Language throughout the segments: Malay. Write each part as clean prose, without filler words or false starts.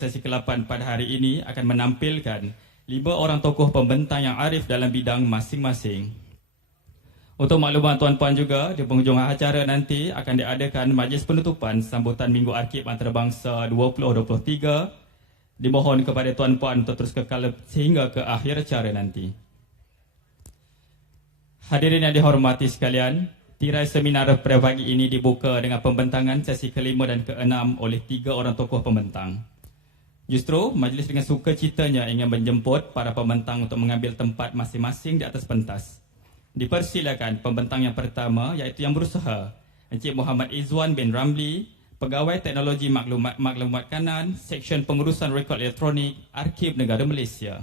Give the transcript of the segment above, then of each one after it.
Sesi ke-8 pada hari ini akan menampilkan 5 orang tokoh pembentang yang arif dalam bidang masing-masing. Untuk makluman tuan-puan juga, di penghujung acara nanti akan diadakan majlis penutupan sambutan Minggu Arkib Antarabangsa 2023. Dimohon kepada tuan-puan untuk terus kekal sehingga ke akhir acara nanti. Hadirin yang dihormati sekalian, tirai seminar pada pagi ini dibuka dengan pembentangan sesi ke-5 dan ke-6 oleh 3 orang tokoh pembentang. Justru, majlis dengan sukacitanya ingin menjemput para pembentang untuk mengambil tempat masing-masing di atas pentas. Dipersilakan pembentang yang pertama iaitu yang berusaha, Encik Muhammad Izwan bin Ramli, Pegawai Teknologi Maklumat Kanan, Seksyen Pengurusan Rekod Elektronik, Arkib Negara Malaysia.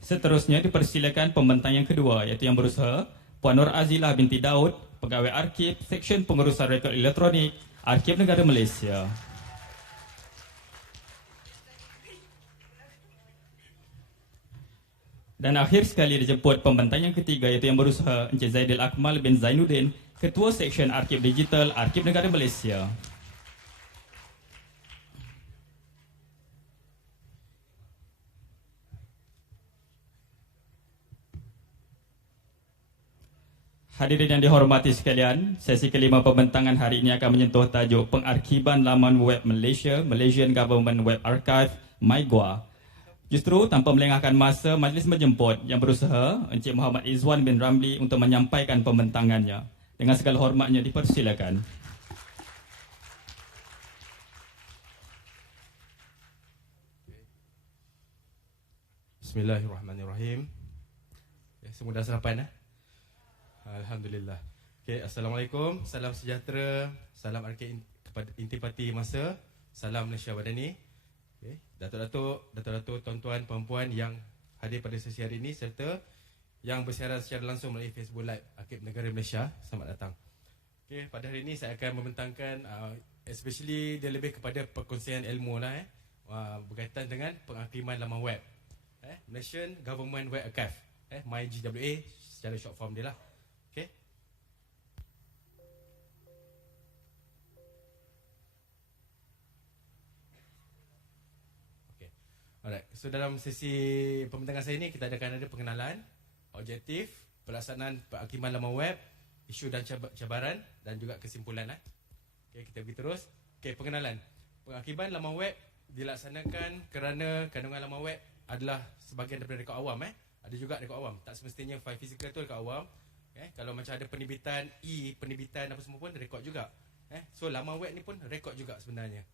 Seterusnya dipersilakan pembentang yang kedua iaitu yang berusaha, Puan Nur Azilah binti Daud, Pegawai Arkib, Seksyen Pengurusan Rekod Elektronik, Arkib Negara Malaysia. Dan akhir sekali dijemput pembentang yang ketiga iaitu yang berusaha, Encik Zaidil Akmal bin Zainuddin, Ketua Seksyen Arkib Digital, Arkib Negara Malaysia. Hadirin yang dihormati sekalian, sesi kelima pembentangan hari ini akan menyentuh tajuk Pengarkiban Laman Web Malaysia, Malaysian Government Web Archive, MyGua. Justru tanpa melengahkan masa, majlis menjemput yang berusaha, Encik Muhammad Izwan bin Ramli untuk menyampaikan pembentangannya. Dengan segala hormatnya dipersilakan. Bismillahirrahmanirrahim. Semua dah sarapan. Alhamdulillah. Assalamualaikum, salam sejahtera, salam arkib kepada intipati masa, salam Malaysia Madani. Datuk-datuk, tuan-tuan, puan-puan yang hadir pada sesi hari ini serta yang bersiaran secara langsung melalui Facebook Live Arkib Negara Malaysia, selamat datang. Pada hari ini saya akan membentangkan especially dia lebih kepada perkongsian ilmu lah berkaitan dengan pengarkiban laman web. Malaysian Government Web Archive, MyGWA secara short form dia lah. Alright, so dalam sesi pembentangan saya ini kita akan ada pengenalan, objektif, pelaksanaan pengarkiban laman web, isu dan cabaran dan juga kesimpulan. Kita pergi terus. Pengenalan. Pengarkiban laman web dilaksanakan kerana kandungan laman web adalah sebahagian daripada rekod awam. Ada juga rekod awam. Tak semestinya file fizikal tu rekod awam. Kalau macam ada penerbitan, penerbitan apa semua pun rekod juga. So laman web ni pun rekod juga sebenarnya.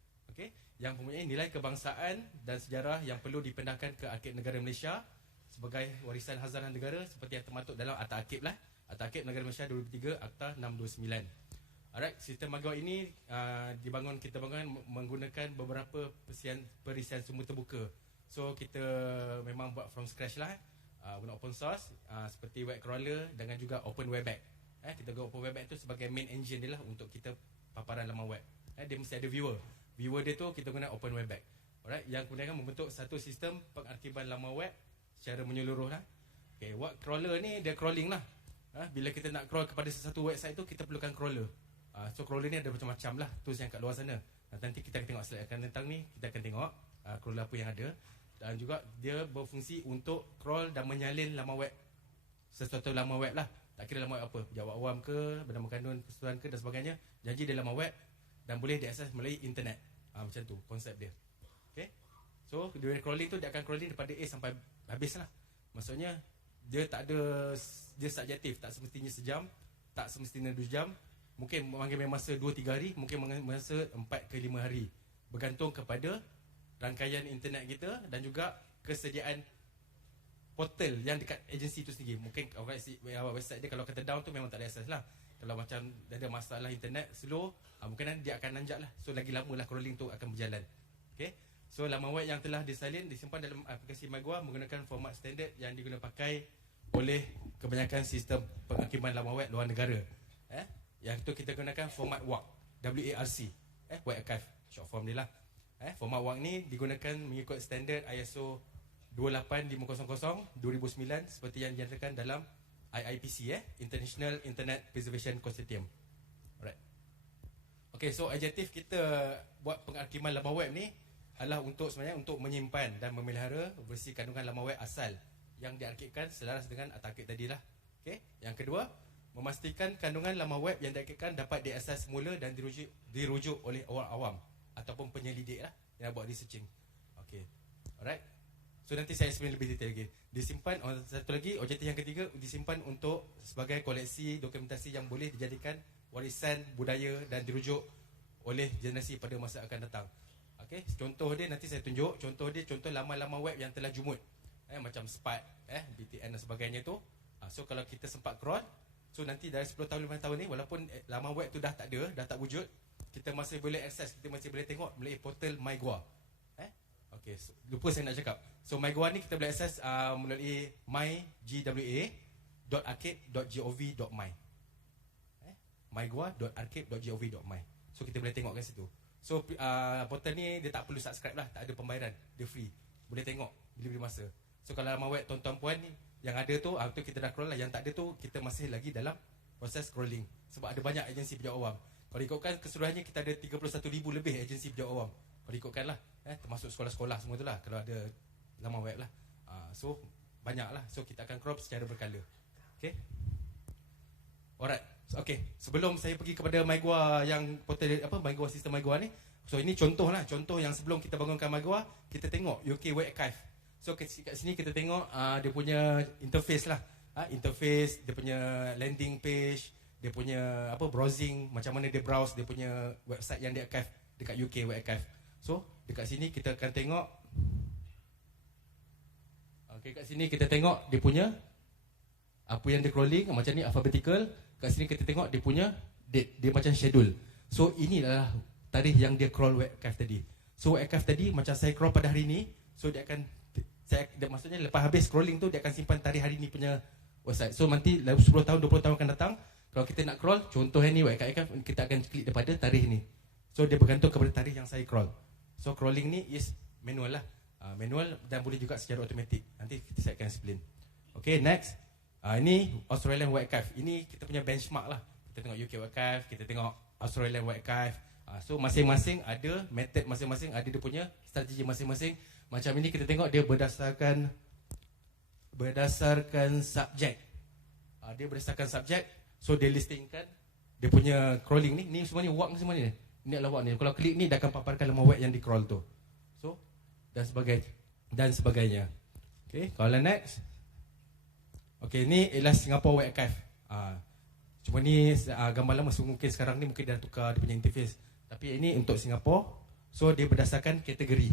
Yang mempunyai nilai kebangsaan dan sejarah yang perlu dipindahkan ke Arkib Negara Malaysia sebagai warisan khazanah negara seperti yang termaktub dalam Akta Arkib lah. Akta Arkib Negara Malaysia 2003, Akta 629. Alright, sistem MyGua ini kita bangun menggunakan beberapa perisian sumber terbuka. So kita memang buat from scratch lah. Guna open source seperti web crawler dengan juga open webback. Kita guna open webback tu sebagai main engine dia lah untuk kita paparan laman web. Dia mesti ada viewer. Viewer dia tu kita guna open webback. Alright, yang kemudian membentuk satu sistem pengarkiban laman web secara menyeluruh lah. Web crawler ni dia crawling lah. Bila kita nak crawl kepada sesuatu website tu kita perlukan crawler. So crawler ni ada macam-macam lah tools yang kat luar sana. Nanti kita akan tengok slide akan datang ni, kita akan tengok crawler apa yang ada. Dan juga dia berfungsi untuk crawl dan menyalin laman web, sesuatu laman web lah. Tak kira laman web apa, jawab awam ke, bernama kandun, persetujuan ke dan sebagainya. Janji dia laman web dan boleh diakses melalui internet. Macam tu konsep dia. So dia crawling tu dia akan crawling daripada A sampai habis lah. Maksudnya dia tak ada, dia subjektif. Tak semestinya sejam, tak semestinya 2 jam. Mungkin mengambil masa 2-3 hari, mungkin mengambil masa 4 ke 5 hari. Bergantung kepada rangkaian internet kita dan juga kesediaan portal yang dekat agensi tu sendiri. Mungkin website dia kalau kata down tu memang tak ada akses lah. Kalau macam dia ada masalah internet slow, mungkin dia akan nanjak lah. So lagi lama lah crawling tu akan berjalan. So laman web yang telah disalin disimpan dalam aplikasi MyGua menggunakan format standard yang digunakan pakai oleh kebanyakan sistem pengarkiban laman web luar negara. Yang tu kita gunakan format WARC, WARC, Web Archive, short form dia lah. Format WARC ni digunakan mengikut standard ISO 28500 2009 seperti yang dinyatakan dalam IIPC, International Internet Preservation Consortium. Alright. Okay, so objektif kita buat penghakiman laman web ni adalah sebenarnya untuk menyimpan dan memelihara versi kandungan laman web asal yang diarkibkan selaras dengan target tadi lah. Okay. Yang kedua, memastikan kandungan laman web yang diarkibkan dapat diakses semula dan dirujuk oleh orang awam ataupun penyelidik lah yang buat researching. Okay. Alright. So nanti saya explain lebih detail lagi. Disimpan, satu lagi, objektif yang ketiga, disimpan untuk sebagai koleksi dokumentasi yang boleh dijadikan warisan budaya dan dirujuk oleh generasi pada masa akan datang. Okay. Contoh dia nanti saya tunjuk. Contoh laman-laman web yang telah jumut, macam SPAT, BTN dan sebagainya tu. So kalau kita sempat crawl, so nanti dari 10 tahun 5 tahun ni, walaupun laman web tu dah tak ada, dah tak wujud, kita masih boleh akses, kita masih boleh tengok melalui portal MyGua. Okay, so, lupa saya nak cakap. So MyGua ni kita boleh akses melalui mygwa.arcade.gov.my. mygwa.arcade.gov.my. So kita boleh tengok kat situ. So portal ni dia tak perlu subscribe lah, tak ada pembayaran, dia free. Boleh tengok bila-bila masa. So kalau laman web tuan-tuan puan ni yang ada tu, tu kita dah scroll lah. Yang tak ada tu kita masih lagi dalam proses scrolling. Sebab ada banyak agensi penjawat awam. Kalau ikutkan keseluruhannya kita ada 31,000 lebih agensi penjawat awam. Kalau ikutkan lah, termasuk sekolah-sekolah semua tu lah, kalau ada laman web lah. So banyak lah. So kita akan crop secara berkala. Okay. Alright. Okay, sebelum saya pergi kepada MyGua yang portal MyGua, sistem MyGua ni. So ini contoh lah, contoh yang sebelum kita bangunkan MyGua, kita tengok UK Web Archive. So kat sini kita tengok dia punya interface lah. Interface, dia punya landing page, dia punya browsing, macam mana dia browse dia punya website yang dia archive dekat UK Web Archive. So dekat sini kita akan tengok. Okay, kat sini kita tengok dia punya apa yang dia crawling, macam ni alphabetical. Kat sini kita tengok dia punya date, dia macam schedule. So ini adalah tarikh yang dia crawl web archive tadi. So web archive tadi macam saya crawl pada hari ni, so dia akan maksudnya lepas habis scrolling tu dia akan simpan tarikh hari ni punya website. So nanti dalam 10 tahun 20 tahun akan datang, kalau kita nak crawl, contoh ni web archive, kita akan klik daripada tarikh ni. So dia bergantung kepada tarikh yang saya crawl. So crawling ni is manual lah. Manual dan boleh juga secara automatik. Nanti saya akan explain. Okay, next. Ini Australian Web Archive. Ini kita punya benchmark lah. Kita tengok UK Web Archive, kita tengok Australian Web Archive. So masing-masing ada method, masing-masing ada dia punya strategi masing-masing. Macam ini kita tengok dia berdasarkan subjek. Dia berdasarkan subjek. So dia listingkan dia punya crawling ni. Ni semua ni work semua ni. Ini adalah work ni. Kalau klik ni dia akan paparkan laman web yang di crawl tu. So dan sebagainya. Okay, kalau next. Okay, ni ialah Singapore Web Archive. Cuma ni gambar lama, so mungkin sekarang ni mungkin dah tukar dia punya interface. Tapi ini untuk Singapore. So dia berdasarkan kategori.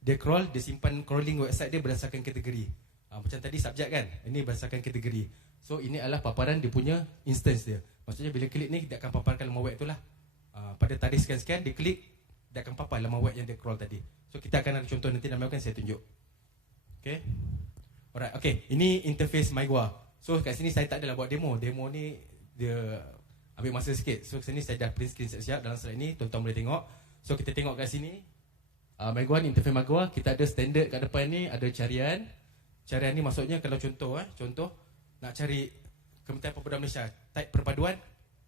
Dia crawl, dia simpan crawling website dia berdasarkan kategori. Macam tadi subjek kan, ini berdasarkan kategori. So ini adalah paparan dia punya instance dia. Maksudnya bila klik ni dia akan paparkan laman web tu lah. Pada tarikh sekian-sekian dia klik, dia akan papar laman web yang dia crawl tadi. So kita akan ada contoh nanti dalam saya tunjuk. Okay. Alright, okay. Ini interface MyGua. So kat sini saya tak adalah buat demo. Demo ni dia ambil masa sikit. So kat sini saya dah print screen siap-siap. Dalam slide ni tuan-tuan boleh tengok. So kita tengok kat sini MyGua ni, interface MyGua. Kita ada standard kat depan ni, ada carian. Carian ni maksudnya kalau contoh nak cari Kementerian Perpaduan Malaysia, type perpaduan,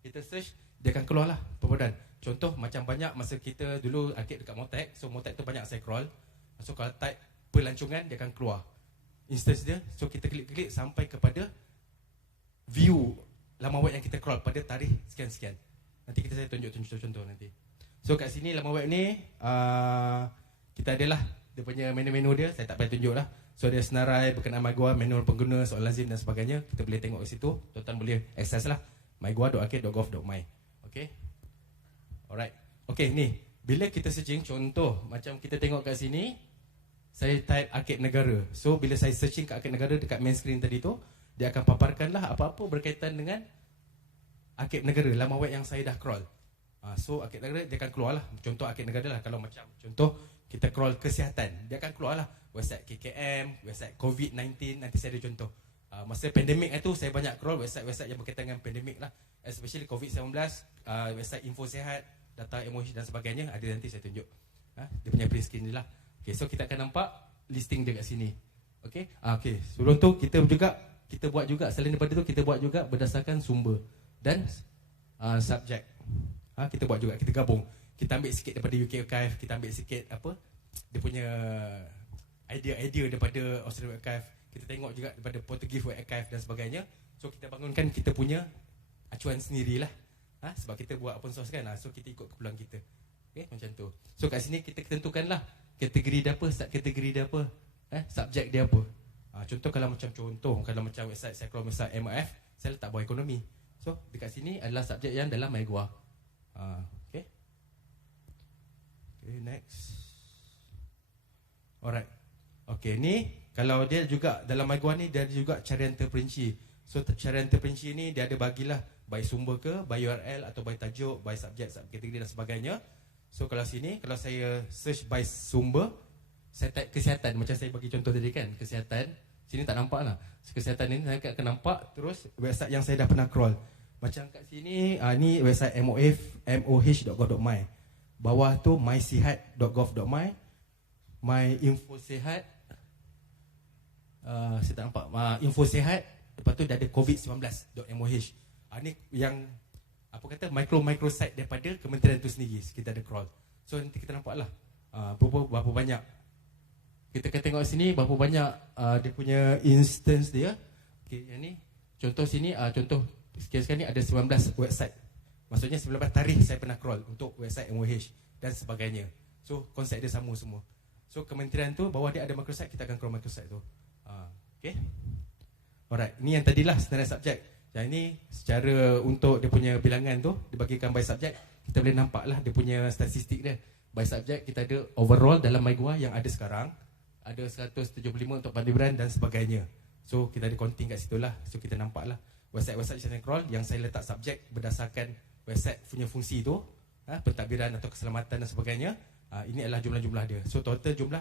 kita search, dia akan keluar lah perpaduan. Contoh macam banyak masa kita dulu arkib dekat Motek. So Motek tu banyak saya crawl. So kalau type pelancongan, dia akan keluar instance dia. So kita klik-klik sampai kepada view laman web yang kita crawl pada tarikh sekian-sekian. Nanti saya tunjuk contoh nanti. So kat sini laman web ni kita adalah dia punya menu-menu dia. Saya tak payah tunjuk lah. So dia senarai berkenaan MyGua, manual pengguna, soal lazim dan sebagainya. Kita boleh tengok kat situ. Tuan-tuan boleh akses lah mygua.arcade.gov.my. Okay. Alright. Okay, ni bila kita searching, contoh macam kita tengok kat sini, saya type Arkib Negara. So bila saya searching kat Arkib Negara dekat main screen tadi tu, dia akan paparkanlah apa-apa berkaitan dengan Arkib Negara, laman web yang saya dah crawl. So Arkib Negara dia akan keluar lah. Contoh Arkib Negara lah. Kalau macam contoh kita crawl kesihatan, dia akan keluar lah website KKM, website COVID-19. Nanti saya ada contoh. Masa pandemik itu saya banyak crawl website-website yang berkaitan dengan pandemik lah, especially COVID-19, website info sihat, data emosi dan sebagainya. Ada nanti saya tunjuk. Dia punya print screen ni lah. Okay, so kita akan nampak listing dia kat sini. Okay, okay. Sebelum tu kita buat juga selain daripada tu kita buat juga berdasarkan sumber dan subjek. Kita buat juga, kita gabung. Kita ambil sikit daripada UK Archive, kita ambil sikit dia punya idea daripada Australian Archive. Kita tengok juga daripada Portuguese Archive dan sebagainya. So kita bangunkan kita punya acuan sendirilah. Sebab kita buat open source kan. So kita ikut keperluan kita. Okay, macam tu. So kat sini kita tentukanlah kategori dia apa, subkategori dia apa, subjek dia apa. Contoh kalau macam website saya keluar website MF, saya letak bawah ekonomi. So dekat sini adalah subjek yang dalam MyGua. Okay. Okay, next. Alright. Okay, ni kalau dia juga dalam MyGua ni dia ada juga carian terperinci. So carian terperinci ni dia ada bagilah by sumber ke, by URL atau by tajuk, by subjek, subkategori dan sebagainya. So kalau sini, kalau saya search by sumber, saya type kesihatan, macam saya bagi contoh tadi kan, kesihatan. Sini tak nampak lah. Kesihatan ni saya akan nampak terus website yang saya dah pernah crawl. Macam kat sini, ni website moh.gov.my. Bawah tu mysihat.gov.my, myinfosehat. Saya tak nampak. Info sihat. Lepas tu dah ada covid19.moh. Ni yang micro site daripada kementerian tu sendiri. Kita ada crawl. So nanti kita nampak lah berapa banyak. Kita akan tengok sini berapa banyak dia punya instance dia. Okay, yang ni contoh sini, contoh sekarang ni ada 19 website. Maksudnya 19 tarikh saya pernah crawl untuk website MOH dan sebagainya. So konsep dia sama semua. So kementerian tu bawah dia ada microsite, kita akan crawl microsite tu. Okay. Alright, ni yang tadilah senarai subjek. Yang ini secara untuk dia punya bilangan tu dibagikan by subjek, kita boleh nampak lah dia punya statistik dia. By subjek kita ada overall dalam MyGua yang ada sekarang, ada 175 untuk Pandiberan dan sebagainya. So kita ada counting kat situ lah. So kita nampak lah website-website yang saya crawl, yang saya letak subjek berdasarkan website punya fungsi tu, pentadbiran atau keselamatan dan sebagainya. Ini adalah jumlah-jumlah dia. So total jumlah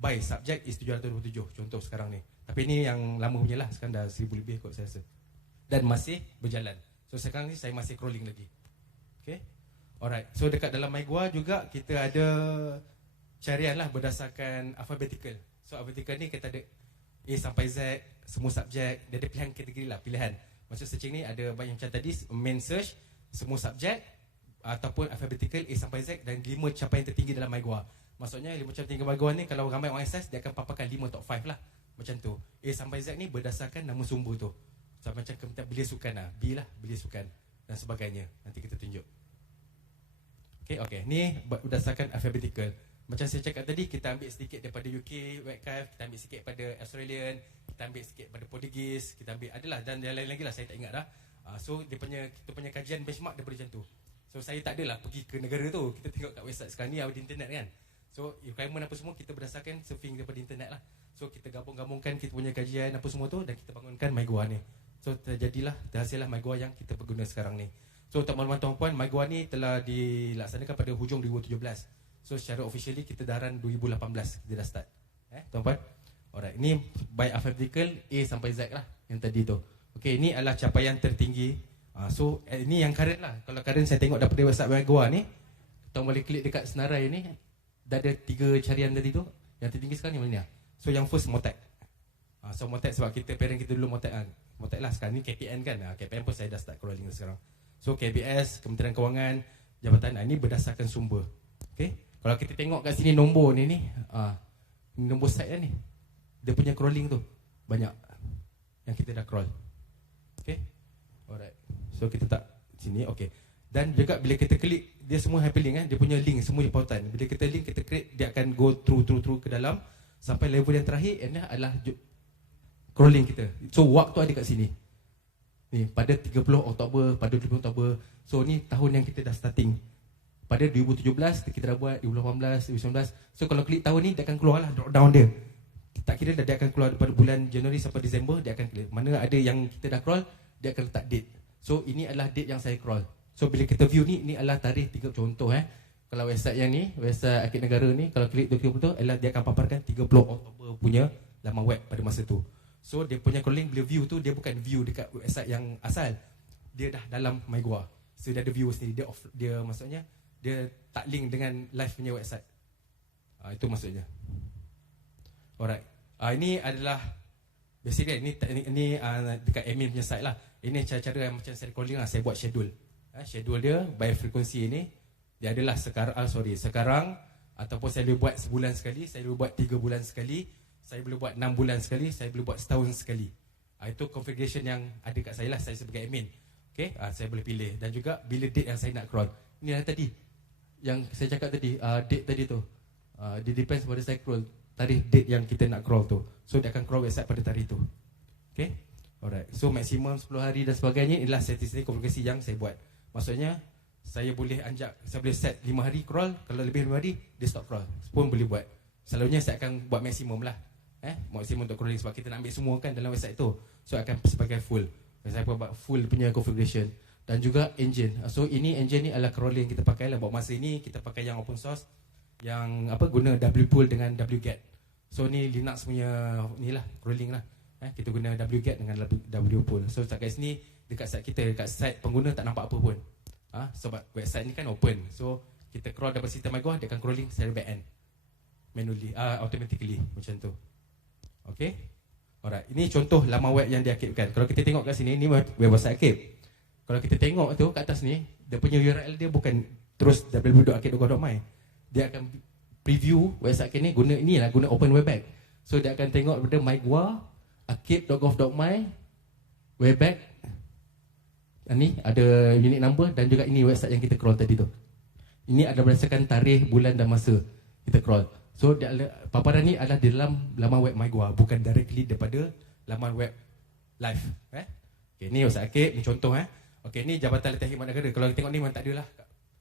by subjek is 727 contoh sekarang ni. Tapi ni yang lama punya lah, sekarang dah 1000 lebih kot saya rasa. Dan masih berjalan. So sekarang ni saya masih crawling lagi. Okay. Alright. So dekat dalam MyGua juga kita ada carian lah berdasarkan alphabetical. So alphabetical ni kita ada A sampai Z, semua subjek. Dia ada pilihan kategori lah, pilihan. Maksud searching ni ada banyak macam tadi, main search, semua subjek ataupun alphabetical A sampai Z dan 5 capaian tertinggi dalam MyGua. Maksudnya 5 capaian tertinggi MyGua ni kalau ramai orang access, dia akan paparkan 5 top 5 lah. Macam tu. A sampai Z ni berdasarkan nama sumber tu. So, macam kementerian belia sukan lah. B lah, belia sukan dan sebagainya. Nanti kita tunjuk. Okay. Ni berdasarkan alphabetical. Macam saya cakap tadi, kita ambil sedikit daripada UK Archive, kita ambil sikit pada Australian, kita ambil sikit pada Portugis, kita ambil adalah dan yang lain lagi lah saya tak ingat dah. So kita punya kajian benchmark daripada macam tu. So saya tak adalah pergi ke negara tu. Kita tengok kat website sekarang ni ada di internet kan. So requirement apa semua kita berdasarkan surfing daripada internet lah. So kita gabung-gabungkan kita punya kajian apa semua tu dan kita bangunkan MyGua ni. So terhasillah MyGua yang kita perguna sekarang ni. So untuk makluman tuan-puan, MyGua ni telah dilaksanakan pada hujung 2017. So secara officially kita daran 2018 kita dah start. Tuan-puan. Alright, ni by alphabetical A sampai Z lah yang tadi tu. Okay, ni adalah capaian tertinggi. So ini yang current lah. Kalau current saya tengok daripada website MyGua ni, tuan boleh klik dekat senarai ni, dah ada 3 carian tadi tu. Yang tertinggi sekarang yang mana ni? So yang first Motek. So Motek sebab parent kita dulu Motek lah. Motek lah, sekarang ni KPN kan. KPN pun saya dah start crawling sekarang. So KBS, Kementerian Kewangan, Jabatan, ini berdasarkan sumber. Okay. Kalau kita tengok kat sini nombor ni nombor site ni, dia punya crawling tu banyak yang kita dah crawl. Okay. Alright. So kita tak sini. Okay. Dan juga bila kita klik, dia semua hyperlink dia punya link semua di pautan. Bila kita link, kita klik, dia akan go through ke dalam sampai level yang terakhir, ini adalah crawling kita. So waktu ada kat sini. Ni pada 30 Oktober, pada 20 Oktober. So ni tahun yang kita dah starting. Pada 2017 kita dah buat, 2018, 2019. So kalau klik tahun ni, dia akan keluar lah drop down dia. Tak kira dia akan keluar pada bulan Januari sampai Disember, dia akan klik. Mana ada yang kita dah crawl, dia akan letak date. So ini adalah date yang saya crawl. So bila kita view ni adalah tarikh 3 contoh Kalau website yang ni, website Akid Negara ni, kalau klik 20 tu adalah dia akan paparkan 30 Oktober punya laman web pada masa tu. So dia punya crawling bila view tu, dia bukan view dekat website yang asal. Dia dah dalam MyGua. So dia ada view sendiri. Dia maksudnya dia tak link dengan live punya website. Itu maksudnya. Alright. Ini adalah basically ini dekat admin punya site lah. Ini cara-cara yang macam saya crawling lah. Saya buat schedule. schedule dia by frekuensi ini. Dia adalah sekarang ataupun saya boleh buat sebulan sekali, saya boleh buat 3 bulan sekali, saya boleh buat 6 bulan sekali, saya boleh buat setahun sekali. Itu configuration yang ada kat saya lah, saya sebagai admin. Okay, saya boleh pilih. Dan juga bila date yang saya nak crawl. Ini yang tadi, yang saya cakap tadi, date tadi tu, dia depends pada saya crawl tarikh date yang kita nak crawl tu. So dia akan crawl website pada tarikh tu. Okay, alright. So maksimum 10 hari dan sebagainya. Inilah statistik konfigurasi yang saya buat. Maksudnya saya boleh saya boleh set 5 hari crawl. Kalau lebih 5 hari, dia stop crawl pun boleh buat. Selalunya saya akan buat maksimum lah, maksimum untuk crawling, sebab kita nak ambil semua kan dalam website tu. So akan sebagai full. Saya buat full punya configuration. Dan juga engine. So ini engine ni adalah crawling yang kita pakai lah. Buat masa ini kita pakai yang open source, yang guna wpool dengan wget. So ni Linux punya ni lah, crawling lah. Kita guna wget dengan wpool. So kat sini dekat site kita, dekat site pengguna tak nampak apa pun. Sebab website ni kan open. So kita crawl daripada sistem MyGo, dia akan crawling secara back end manually, automatically macam tu. Okay, alright. Ini contoh laman web yang diakibkan. Kalau kita tengok kat sini, ni website akib. Kalau kita tengok tu kat atas ni, dia punya URL dia bukan terus www.akib.gov.my. Dia akan preview website ni guna Open Webpack. So dia akan tengok pada MyGua, akib.gov.my, Webpack. Ni ada unit number dan juga ini website yang kita crawl tadi tu. Ini adalah berdasarkan tarikh, bulan dan masa kita crawl. So paparan ni adalah di dalam laman web MyGua, bukan directly daripada laman web live. Okay, ni website akib, ni contoh. Okay, ni Jabatan Latihan Khidmat Negara. Kalau kita tengok ni memang tak ada lah.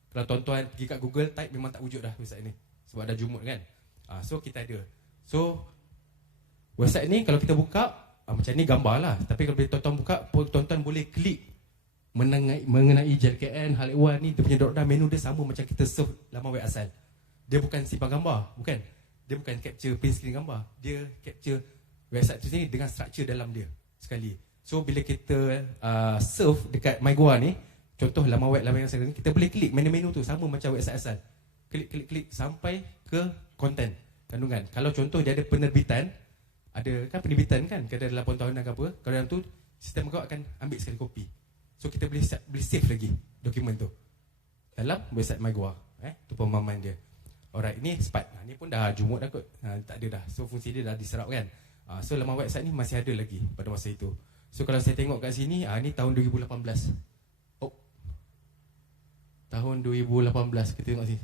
Kalau tuan-tuan pergi kat Google type, memang tak wujud dah website ni, sebab ada jumut kan. So kita ada. So website ni kalau kita buka, macam ni gambar lah. Tapi kalau tuan-tuan buka, tuan-tuan boleh klik mengenai JLKN, hal ehwal ni. Dia punya drop down menu dia sama macam kita surf laman web asal. Dia bukan simpan gambar, bukan. Dia bukan capture print screen gambar. Dia capture website tu sendiri dengan structure dalam dia sekali. So bila kita surf dekat MyGua ni, contoh laman web yang saya ni, kita boleh klik menu-menu tu sama macam website asal. Klik sampai ke konten kandungan. Kalau contoh dia ada penerbitan, ada kan penerbitan kan, kadang 8 tahunan ke apa, kalau dalam tu sistem kau akan ambil sekali kopi. So kita boleh save lagi dokumen tu dalam website MyGua. Tu pemahaman dia. Alright, ini Spark. Ni pun dah jumut dah kot. Tak ada dah. So fungsi dia dah diserap kan. So laman website ni masih ada lagi pada masa itu. So kalau saya tengok kat sini, ni tahun 2018. Tahun 2018 kita tengok sini.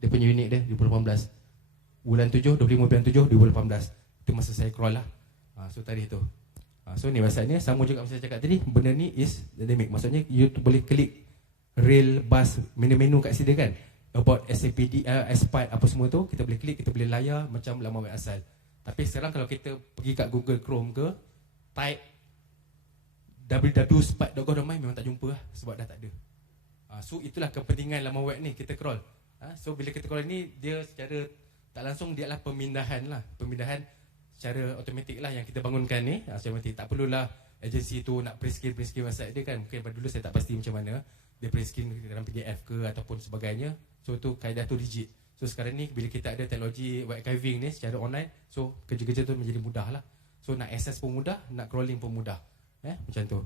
Dia punya unit dia 2018. Bulan 7, 25 bulan 7 2018. Itu masa saya crawl lah. So tarikh tu. So ni website ni sama juga macam saya cakap tadi. Benda ni is dynamic. Maksudnya you boleh klik rail, bus, menu-menu kat sini kan. About SAPD, SPAT apa semua tu, kita boleh klik, kita boleh layar macam laman web asal. Tapi sekarang kalau kita pergi kat Google Chrome ke, type www.spat.gov.my, memang tak jumpa lah, sebab dah tak ada. So itulah kepentingan laman web ni, kita crawl. So bila kita crawl ni, dia secara tak langsung dia adalah pemindahan lah. Pemindahan secara automatik lah yang kita bangunkan ni. Secara automatik, tak perlulah agensi tu nak print screen website dia kan. Mungkin pada dulu saya tak pasti macam mana dia print screen dalam PDF ke ataupun sebagainya. So tu kaedah tu rigid. So sekarang ni bila kita ada teknologi web archiving ni secara online, so kerja-kerja tu menjadi mudah lah. So nak access pun mudah, nak crawling pun mudah. Macam tu.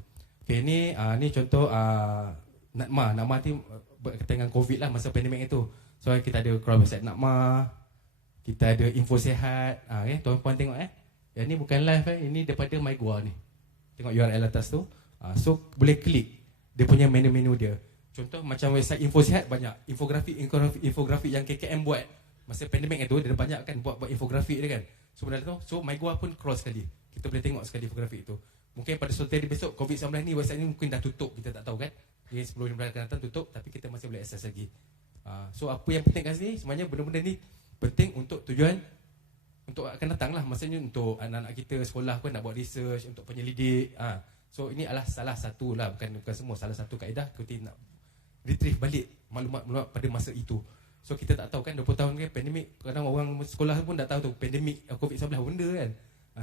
Okay, ni contoh Nakma ni berkaitan dengan COVID lah, masa pandemik itu. So kita ada crawl website Nakma, kita ada info sihat. Tuan-puan tengok yang ni bukan live ini daripada MyGua ni. Tengok URL atas tu. So boleh klik dia punya menu-menu dia. Contoh macam website info sihat, banyak infografik yang KKM buat masa pandemik itu. Dia banyak kan buat infografik dia kan. So benda tu, so MyGua pun crawl sekali. Kita boleh tengok sekali infografik itu. Mungkin pada suatu hari besok COVID-19 ni website ni mungkin dah tutup, kita tak tahu kan. Dia 10 bulan akan datang tutup, tapi kita masih boleh akses lagi. So apa yang penting kat sini, sebenarnya benda-benda ni penting untuk tujuan untuk akan datang lah. Maksudnya untuk anak-anak kita sekolah pun nak buat research, untuk penyelidik. So ini adalah salah satu lah, bukan semua, salah satu kaedah kita nak retrieve balik maklumat-maklumat pada masa itu. So kita tak tahu kan 20 tahun kan pandemik, kadang orang sekolah pun tak tahu tu pandemik COVID-19 benda kan.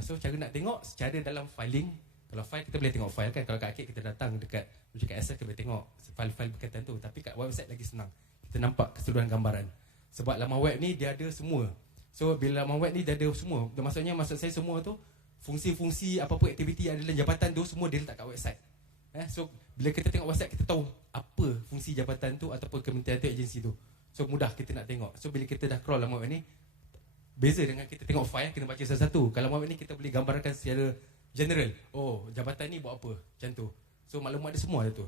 So cara nak tengok secara dalam filing. Kalau file kita boleh tengok file kan. Kalau kat Akib kita datang dekat Access, kita boleh tengok file-file berkaitan tu. Tapi kat website lagi senang, kita nampak keseluruhan gambaran. Sebab laman web ni dia ada semua. So bila laman web ni dia ada semua, maksud saya semua tu, fungsi-fungsi apa-apa aktiviti ada dalam jabatan tu, semua dia letak kat website. So bila kita tengok website, kita tahu apa fungsi jabatan tu ataupun kementerian tu, agensi tu. So mudah kita nak tengok. So bila kita dah crawl laman web ni, beza dengan kita tengok file, kena baca satu-satu. Kalau laman web ni kita boleh gambarkan secara general. Oh, jabatan ni buat apa, macam tu. So maklumat dia semua tu.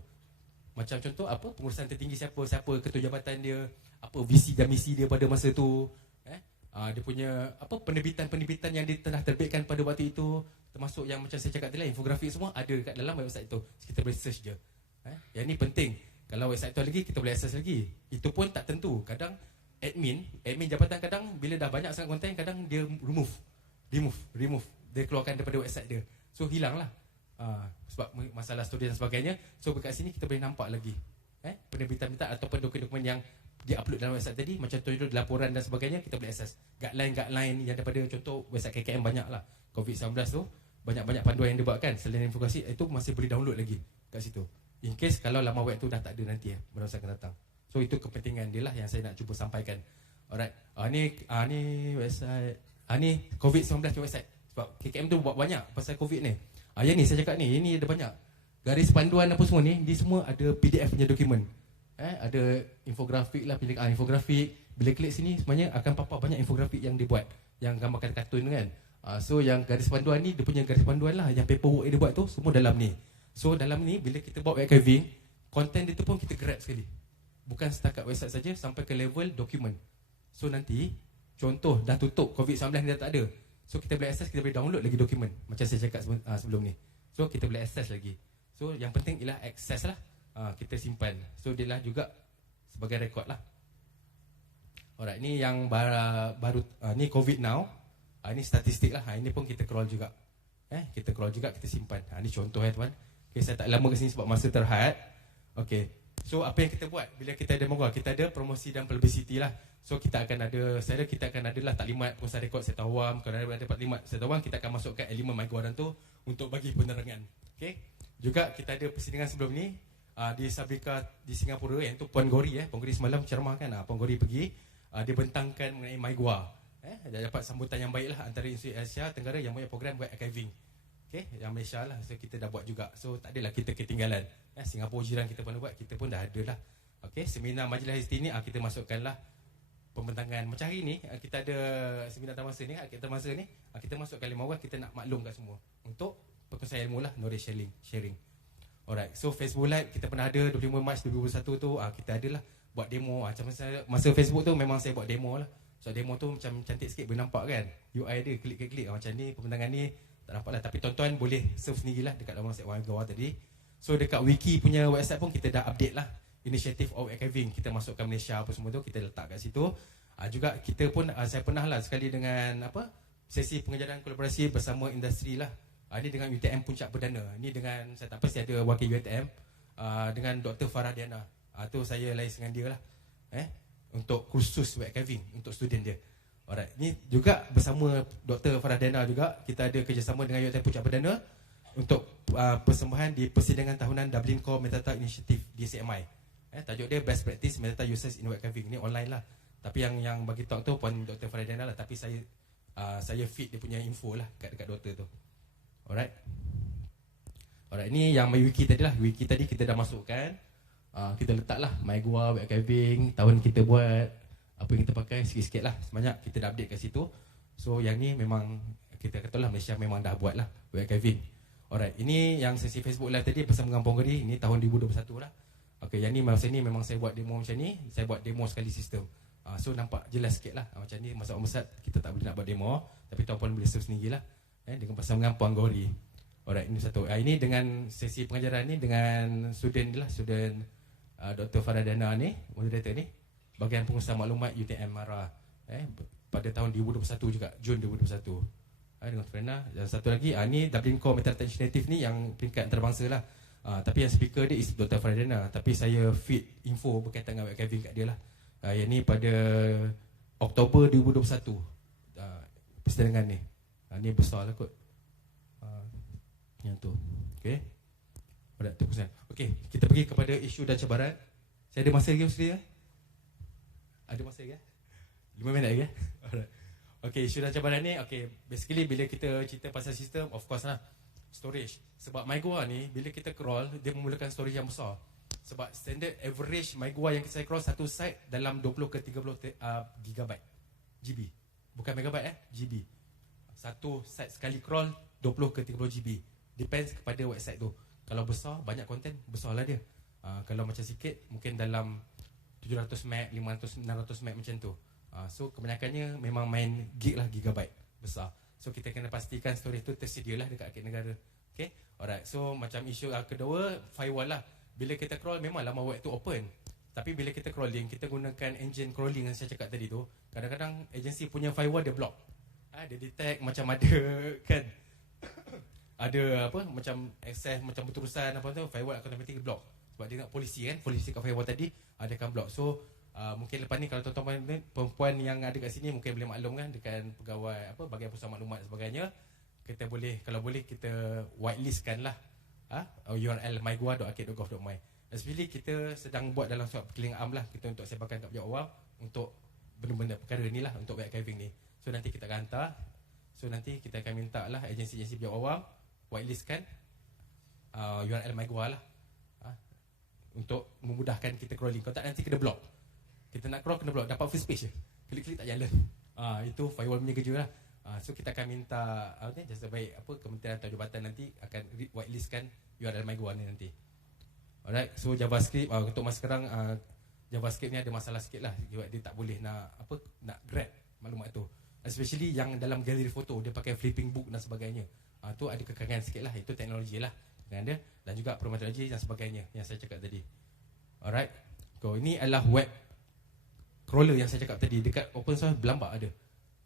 Macam contoh apa, pengurusan tertinggi siapa ketua jabatan dia, apa visi dan misi dia pada masa tu, dia punya apa penerbitan yang dia telah terbitkan pada waktu itu, termasuk yang macam saya cakap tadi lah, infografik semua ada dekat dalam website tu. Kita boleh search je. Yang ni penting. Kalau website tu lagi, kita boleh akses lagi. Itu pun tak tentu. Kadang admin jabatan kadang bila dah banyak sangat konten, kadang dia remove. Dia keluarkan daripada website dia. So hilang lah. Sebab masalah storage dan sebagainya. So dekat sini kita boleh nampak lagi penerbitan-penerbitan ataupun dokumen-dokumen yang dia upload dalam website tadi, macam contoh laporan dan sebagainya, kita boleh akses. Guideline yang daripada contoh website KKM banyak lah. COVID-19 tu banyak-banyak panduan yang dia buat kan, selain infografik itu masih boleh download lagi kat situ. In case kalau laman web tu dah tak ada nanti pada masa akan datang. So itu kepentingan dia lah yang saya nak cuba sampaikan. Alright. Ni website. Ni COVID-19 punya website. Sebab KKM tu buat banyak pasal COVID ni. Yang ni saya cakap ni, ini ada banyak. Garis panduan apa semua ni semua ada PDF punya dokumen. Ada infografik lah, infografik. Bila klik sini sebenarnya akan papar banyak infografik yang dia buat, yang gambarkan kartun kan. So yang garis panduan ni, dia punya garis panduan lah, yang paperwork yang dia buat tu semua dalam ni. So dalam ni bila kita buat web archiving, konten dia tu pun kita grab sekali. Bukan setakat website saja, sampai ke level dokumen. So nanti contoh dah tutup, COVID-19 ni dah tak ada. So kita boleh akses, kita boleh download lagi dokumen. Macam saya cakap sebelum ni. So kita boleh akses lagi. So yang penting ialah akses lah. Kita simpan. So dia lah juga sebagai rekod lah. Alright, ni yang baru ni COVID now. Ini statistik lah. Ini pun kita crawl juga. Kita crawl juga, kita simpan. Ni contoh tuan. Okay, saya tak lama ke sini sebab masa terhad. Okay. So apa yang kita buat bila kita ada mengawal, kita ada promosi dan publicity lah. So kita akan ada, kita akan ada lah taklimat pengusaha rekod serta awam. Kalau ada taklimat serta awam, kita akan masukkan elemen MyGo tu untuk bagi penerangan. Okay. Juga kita ada persidangan sebelum ni di Sabrika di Singapura, yang tu Puan Gori Puan Gori semalam ceramah kan. Puan Gori pergi, dia bentangkan mengenai MyGo. Dia dapat sambutan yang baik lah antara Institut Asia Tenggara yang punya program web archiving. Okay, yang Malaysia lah. So kita dah buat juga. So tak adalah kita ketinggalan. Singapura jiran kita pun dah buat, kita pun dah ada lah. Okay, seminar Majlis Hizti ni kita masukkan lah pembentangan. Macam hari ni kita ada seminar tamasa ni, kita masukkan 5 orang, kita nak maklum kat semua untuk perkongsian ilmu lah, knowledge sharing. Alright, so Facebook Live kita pernah ada 25 Mac 2021 tu, kita adalah buat demo. Macam masa Facebook tu memang saya buat demo lah. So demo tu macam cantik sikit, boleh nampak kan UI dia, klik-klik macam ni. Pembentangan ni tak nampak lah, tapi tuan-tuan boleh surf sendirilah dekat laman website MyGo tadi. So dekat wiki punya website pun kita dah update lah Initiative of Archiving. Kita masukkan Malaysia apa semua tu, kita letak kat situ. Juga kita pun saya pernah lah sekali dengan sesi pengajaran kolaborasi bersama industri lah. Ini dengan UTM Puncak Perdana. Ini dengan, saya tak pasti ada wakil UTM, dengan Dr. Farah Diana. Tu saya liaise dengan dia lah, untuk kursus web archiving untuk student dia. Alright, ni juga bersama Dr. Farah Diana juga, kita ada kerjasama dengan UTM Puncak Perdana untuk persembahan di persidangan tahunan Dublin Core Metadata Initiative DCMI. Tajuk dia Best Practice Metadata Users in Web Archiving. Ni online lah. Tapi yang bagi talk tu Puan Dr. Farah Diana lah. Tapi saya feed dia punya info lah dekat doktor tu. Alright, ni yang My Wiki tadi lah. Wiki tadi kita dah masukkan. Kita letak lah MyGo web archiving, tahun kita buat, apa yang kita pakai, sikit-sikit lah. Sebanyak kita dah update kat situ. So yang ni memang kita kata lah, Malaysia memang dah buat lah web archiving. Alright, ini yang sesi Facebook Live tadi bersama dengan Puan Gori. Ini tahun 2021 lah. Okay, yang ni masa ni memang saya buat demo macam ni. Saya buat demo sekali sistem. So nampak jelas sikit lah. Macam ni masa Omsat kita tak boleh nak buat demo, tapi tuan-puan boleh surf sendiri lah, dengan bersama dengan Puan Gori. Alright, ini satu. Ini dengan sesi pengajaran ni dengan student lah, student Dr. Farah Diana ni, moderator ni, bahagian pengusaha maklumat UTM Mara, pada tahun 2021 juga, Jun 2021. Dengan Frena. Dan satu lagi, ni Dublin Core Metadata Initiative ni yang peringkat antarabangsa lah. Tapi yang speaker dia is Dr. Farah Diana. Tapi saya feed info berkaitan dengan web archiving kat dia lah. Yang ni pada Oktober 2021 persidangan ni. Ni besar lah kot. Yang tu. Okay. Alright, tu pesan. Okay, kita pergi kepada isu dan cabaran. Saya ada masa lagi Ustaz? Ada masa lagi? 5 minit lagi? Alright. Okay, isu dan cabaran ni, okay, basically bila kita cerita pasal sistem, of course lah, storage. Sebab MyGoa ni bila kita crawl, dia memulakan storage yang besar. Sebab standard average MyGoa yang saya crawl satu site dalam 20 ke 30 gigabyte GB. Bukan megabyte GB. Satu site sekali crawl 20 ke 30 GB. Depends kepada website tu. Kalau besar, banyak konten, besarlah dia. Kalau macam sikit, mungkin dalam 700 MB, 500, 600 MB macam tu. So kebanyakannya memang main gig lah, gigabyte besar. So kita kena pastikan storage tu tersedialah dekat akid negara. Okay, alright. So macam isu kedua, firewall lah. Bila kita crawl memang laman web tu open. Tapi bila kita crawling, kita gunakan engine crawling yang saya cakap tadi tu. Kadang-kadang agensi punya firewall dia block. Dia detect macam ada kan ada apa macam access macam berterusan apa tu, firewall automatic block. Sebab dia nak polisi kan, polisi kat firewall tadi ada kan block. So mungkin lepas ni kalau tuan-tuan perempuan yang ada kat sini mungkin boleh maklum kan dengan pegawai apa bahagian pusat maklumat dan sebagainya, kita boleh kalau boleh kita whitelistkan lah URL mygoa.akid.gov.my. Especially kita sedang buat dalam surat perkeliling am lah, kita untuk sebarkan kat pihak awam untuk benda-benda perkara ni lah, untuk web archiving ni. So nanti kita akan hantar. So nanti kita akan minta lah agensi-agensi pihak awam whitelistkan URL MyGoa lah untuk memudahkan kita crawling. Kalau tak nanti kena block. Kita nak crawl kena block, dapat first page je, klik-klik tak jalan. Itu firewall punya kerja lah. So kita akan minta jasa baik Kementerian atau Jabatan nanti akan whitelistkan URL MyGoa ni nanti. Alright, so JavaScript untuk masa sekarang JavaScript ni ada masalah sikit lah. Dia tak boleh nak grab maklumat tu. Especially yang dalam galeri foto dia pakai flipping book dan sebagainya. Tu ada kekurangan sikit lah. Itu teknologi lah dengan dia. Dan juga programming dan sebagainya yang saya cakap tadi. Alright, ini adalah web crawler yang saya cakap tadi. Dekat open source berlambak ada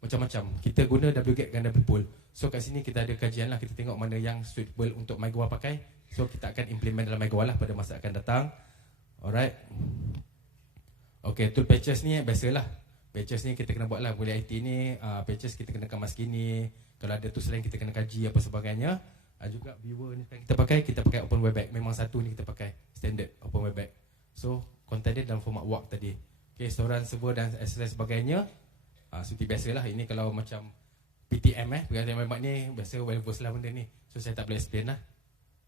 macam-macam. Kita guna wget dan wpool. So kat sini kita ada kajian lah. Kita tengok mana yang suitable untuk MyGoa pakai. So kita akan implement dalam MyGoa lah pada masa akan datang. Alright. Okay, tool patches ni biasalah. Patches ni kita kena buat lah. Boleh IT ni patches kita kena kemas gini. Kalau ada tools lain kita kena kaji apa sebagainya. Juga viewer ni kita pakai OpenWebAC. Memang satu ni kita pakai standard OpenWebAC. So content dia dalam format WAP tadi. Okay, storan server dan SSL sebagainya seperti biasalah. Ini kalau macam PTM pergantian webmac ni biasa well versed lah benda ni. So saya tak boleh explain lah.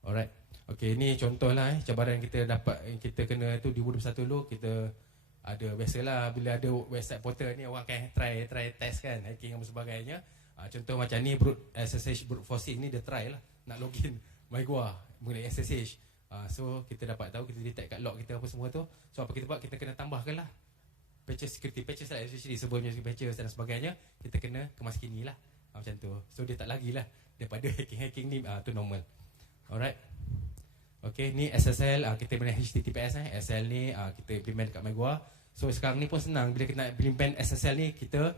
Alright. Okay, ni contoh lah cabaran kita dapat. Kita kena tu 2021 dulu. Kita ada biasalah bila ada website portal ni orang akan try test kan, hacking dan sebagainya. Contoh macam ni SSH brute forcing ni dia try lah nak login MyGoa menggunakan SSH. So kita dapat tahu, kita detect kat log kita apa semua tu. So apa kita buat, kita kena tambahkan lah patches, security patches lah, especially sebelumnya patches dan sebagainya. Kita kena kemas kini lah macam tu. So dia tak lagi lah daripada hacking ni tu normal. Alright. Okay, ni SSL kita guna HTTPS SSL ni kita implement kat MyGoa. So sekarang ni pun senang. Bila kita nak implement SSL ni, kita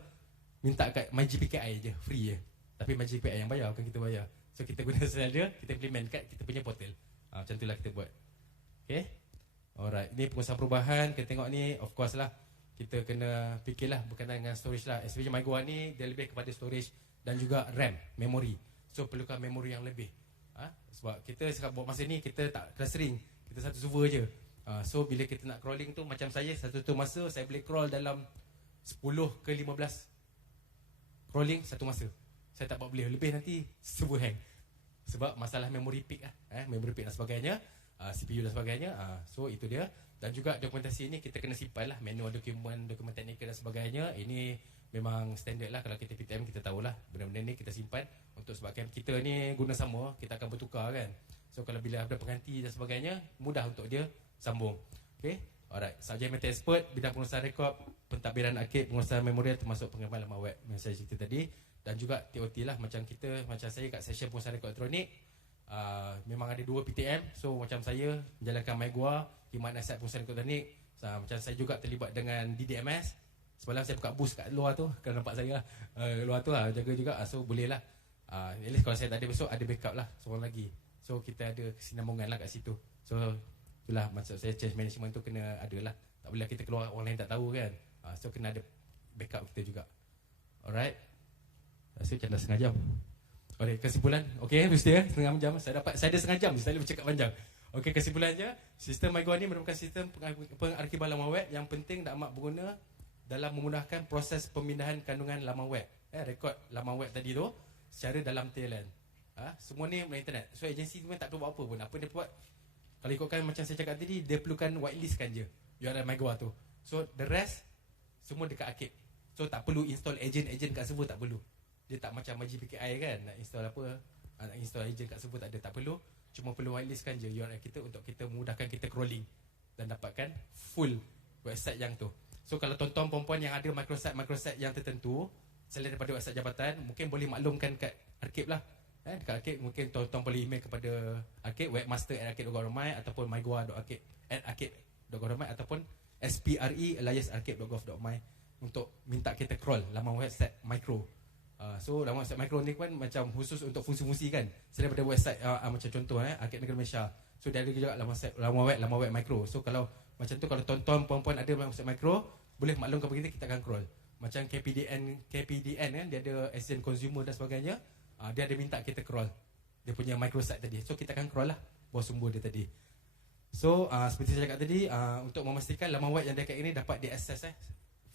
minta kat MyGPKI je, free je. Tapi MyGPKI yang bayar, bukan kita bayar. So kita guna SSL dia, kita implement kat kita punya portal. Macam tu lah kita buat. Okay. Alright, ni pengusaha perubahan. Kita tengok ni, of course lah kita kena fikirlah berkaitan dengan storage lah. Especially MyGoa ni dia lebih kepada storage dan juga RAM, memory. So perlukan memory yang lebih. Sebab kita sekarang buat masa ni kita tak clustering, kita satu server je. So bila kita nak crawling tu, macam saya satu masa saya boleh crawl dalam 10 ke 15 crawling satu masa. Saya tak boleh lebih, nanti server hang. Sebab masalah memory peak memory peak dan sebagainya, CPU dan sebagainya. So itu dia. Dan juga dokumentasi ni kita kena simpan lah, manual dokumen teknikal dan sebagainya. Ini memang standard lah. Kalau kita PTM kita tahulah benda-benda ni kita simpan. Untuk sebabkan kita ni guna sama, kita akan bertukar kan. So kalau bila ada pengganti dan sebagainya, mudah untuk dia sambung. Okay. Alright. Subject matter expert, bidang pengurusan rekod, pentadbiran akid, pengurusan memorial, termasuk pengembangan laman web yang saya cerita tadi. Dan juga TOT lah, macam saya kat session pengurusan rekod elektronik, memang ada 2 PTM. So macam saya menjalankan MyGoa, khidmat nasihat pengurusan rekod elektronik. Macam saya juga terlibat dengan DDMS. Semalam saya buka booth kat luar tu, kalau nampak saya luar tu jaga juga. So boleh lah, at least kalau saya tak ada besok, ada backup lah seorang lagi. So kita ada kesinambungan lah kat situ. So itulah maksud saya, change management tu kena ada lah. Tak boleh kita keluar orang lain tak tahu kan. So kena ada backup kita juga. Alright. So macam dah setengah jam. Okay, kesimpulan. Okay, mesti setengah jam. Saya ada setengah jam, saya boleh bercakap panjang. Okay, kesimpulannya, sistem MyGoa ni merupakan sistem pengarkiban laman web yang penting dan amat berguna dalam memudahkan proses pemindahan kandungan laman web, rekod laman web tadi tu secara dalam TLN. Semua ni melalui internet. So agensi tu tak perlu buat apa pun. Apa dia buat, kalau ikutkan macam saya cakap tadi, dia perlukan whitelistkan je URL MyGoa tu. So the rest semua dekat Arkib. So tak perlu install agent kat server, tak perlu. Dia tak macam MyGPKI kan, nak install apa, nak install agent kat server, tak ada, tak perlu. Cuma perlu whitelistkan je URL kita untuk kita mudahkan kita crawling dan dapatkan full website yang tu. So kalau tuan-tuan perempuan yang ada microsite yang tertentu selain daripada website jabatan, mungkin boleh maklumkan kat Arkib lah. Dekat Arkib mungkin tuan-tuan boleh email kepada Arkib, webmaster@arkib.gov.my ataupun mygoa.arkib.gov.my ataupun spre@aliasarkib.gov.my untuk minta kita crawl laman website micro. So laman website micro ni kan macam khusus untuk fungsi-fungsi kan, selain daripada website macam contoh Arkib Negara Malaysia. So dia ada juga laman web micro. So kalau macam tu, kalau tuan-tuan perempuan ada website micro, boleh maklumkan begini, kita akan crawl. Macam KPDN kan, dia ada Asian Consumer dan sebagainya. Dia ada minta kita crawl dia punya microsite tadi. So kita akan crawl lah bawah sumber dia tadi. So seperti saya cakap tadi, untuk memastikan laman web yang dekat ini dapat diakses.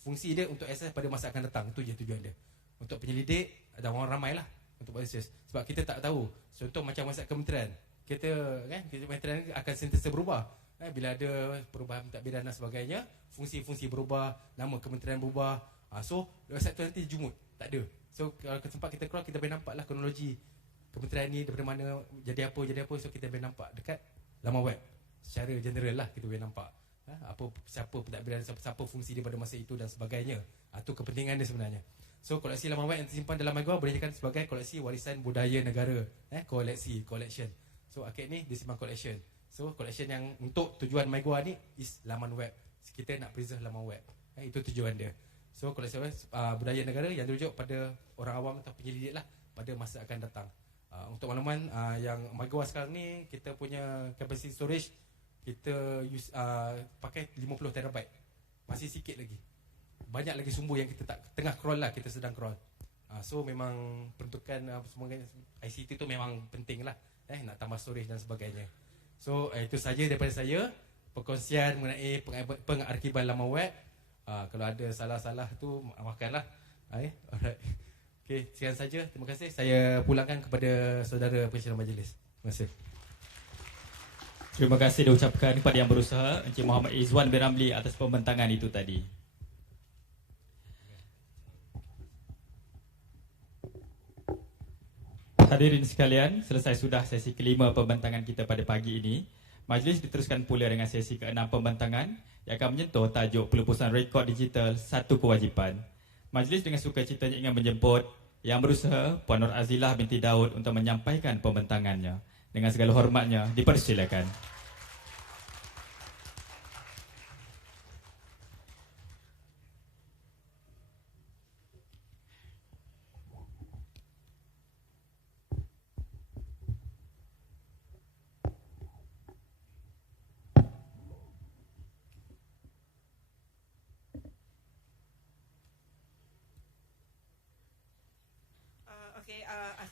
Fungsi dia untuk akses pada masa akan datang. Itu je tujuan dia. Untuk penyelidik dan orang ramai lah untuk buat akses. Sebab kita tak tahu. Contoh macam website kementerian, kita kementerian akan sentiasa berubah. Bila ada perubahan pentadbiran dan sebagainya, fungsi-fungsi berubah, nama kementerian berubah. So website tu nanti jumut, tak ada. So kalau sempat kita keluar, kita boleh nampak lah kronologi kementerian ni daripada mana, jadi apa. So kita boleh nampak dekat laman web secara general lah, kita boleh nampak siapa pentadbiran, siapa fungsi dia pada masa itu dan sebagainya. Itu kepentingan dia sebenarnya. So koleksi laman web yang tersimpan dalam MyGoa boleh dijadikan sebagai koleksi warisan budaya negara. Collection. So Arkib ni dia simpan collection. So collection yang untuk tujuan MyGoa ni is laman web. Kita nak preserve laman web. Itu tujuan dia. So koleksi budaya negara yang dirujuk pada orang awam atau penyelidik lah pada masa akan datang. Untuk makluman yang MyGoa sekarang ni, kita punya capacity storage kita pakai 50 terabyte. Masih sikit lagi. Banyak lagi sumber yang kita tak tengah crawl lah, kita sedang crawl. So memang peruntukan semua ICT tu memang penting lah. Nak tambah storage dan sebagainya. So itu saja daripada saya, perkongsian mengenai pengarkiban laman web. Kalau ada salah-salah tu maafkanlah. Alright. Okay, sekian saja. Terima kasih. Saya pulangkan kepada saudara pensyarah majlis. Terima kasih. Terima kasih diucapkan kepada yang berusaha, Encik Muhammad Izwan bin Ramli, atas pembentangan itu tadi. Hadirin sekalian, selesai sudah sesi kelima pembentangan kita pada pagi ini. Majlis diteruskan pula dengan sesi ke-6 pembentangan yang akan menyentuh tajuk pelepasan rekod digital, satu kewajipan. Majlis dengan sukacitanya ingin menjemput yang berusaha Puan Nur Azilah binti Daud untuk menyampaikan pembentangannya. Dengan segala hormatnya, dipersilakan.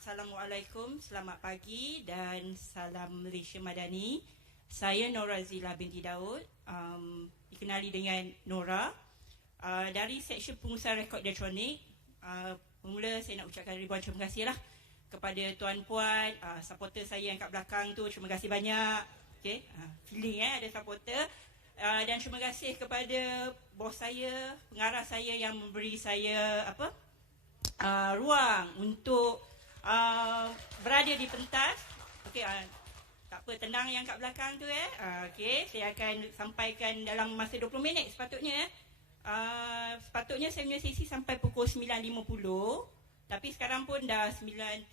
Assalamualaikum, selamat pagi dan salam Malaysia Madani. Saya Nora Zila binti Daud, dikenali dengan Nora, dari Seksyen Pengurusan Rekod Elektronik. Bermula saya nak ucapkan ribuan terima kasih lah kepada tuan-puan, supporter saya yang kat belakang tu. Terima kasih banyak. Okay, feeling ada supporter. Dan terima kasih kepada bos saya, pengarah saya yang memberi saya ruang untuk berada di pentas. Okey, tak apa, tenang yang kat belakang tu okey, saya akan sampaikan dalam masa 20 minit sepatutnya. Sepatutnya saya punya sesi sampai pukul 9.50, tapi sekarang pun dah 9.35.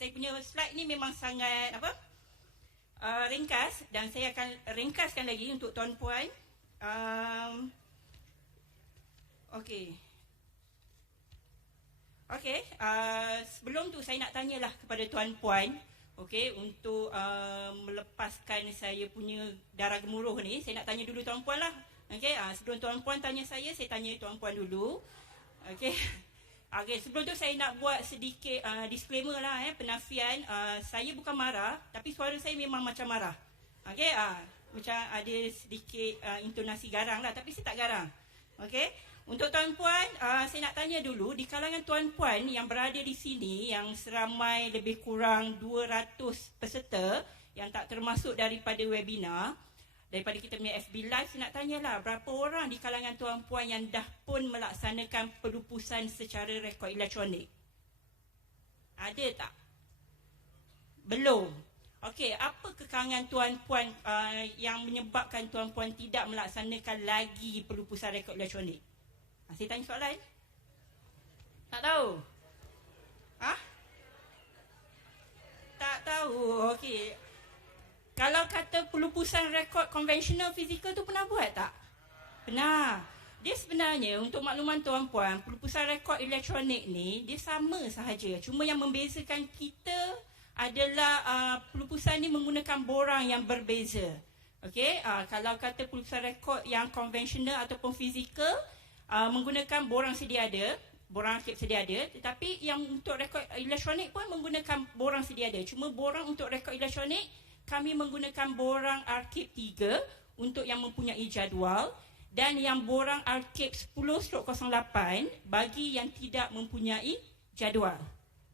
Saya punya slide ni memang sangat ringkas, dan saya akan ringkaskan lagi untuk tuan-puan. Okey. Okey, sebelum tu saya nak tanyalah kepada tuan-puan, okey, untuk melepaskan saya punya darah gemuruh ni, saya nak tanya dulu tuan-puan lah. Okey, sebelum tuan-puan tanya saya tanya tuan-puan dulu. Okey. Okey, sebelum tu saya nak buat sedikit disclaimer lah, penafian. Saya bukan marah, tapi suara saya memang macam marah. Okey, macam ada sedikit intonasi garang lah, tapi saya tak garang. Okey. Untuk tuan-puan, saya nak tanya dulu, di kalangan tuan-puan yang berada di sini, yang seramai lebih kurang 200 peserta, yang tak termasuk daripada webinar, daripada kita punya FB Live, saya nak tanyalah, berapa orang di kalangan tuan-puan yang dah pun melaksanakan pelupusan secara rekod elektronik? Ada tak? Belum. Okey, apa kekangan tuan-puan yang menyebabkan tuan-puan tidak melaksanakan lagi pelupusan rekod elektronik? Saya tanya soalan. Tak tahu? Tak tahu. Okey. Kalau kata pelupusan rekod konvensional fizikal tu pernah buat tak? Pernah. Dia sebenarnya untuk makluman tuan-puan, pelupusan rekod elektronik ni dia sama sahaja. Cuma yang membezakan kita adalah pelupusan ni menggunakan borang yang berbeza. Okey, kalau kata pelupusan rekod yang konvensional ataupun fizikal menggunakan borang sedia ada, borang arkib sedia ada, tetapi yang untuk rekod elektronik pun menggunakan borang sedia ada. Cuma borang untuk rekod elektronik kami menggunakan borang arkib 3 untuk yang mempunyai jadual, dan yang borang arkib 10/08 bagi yang tidak mempunyai jadual.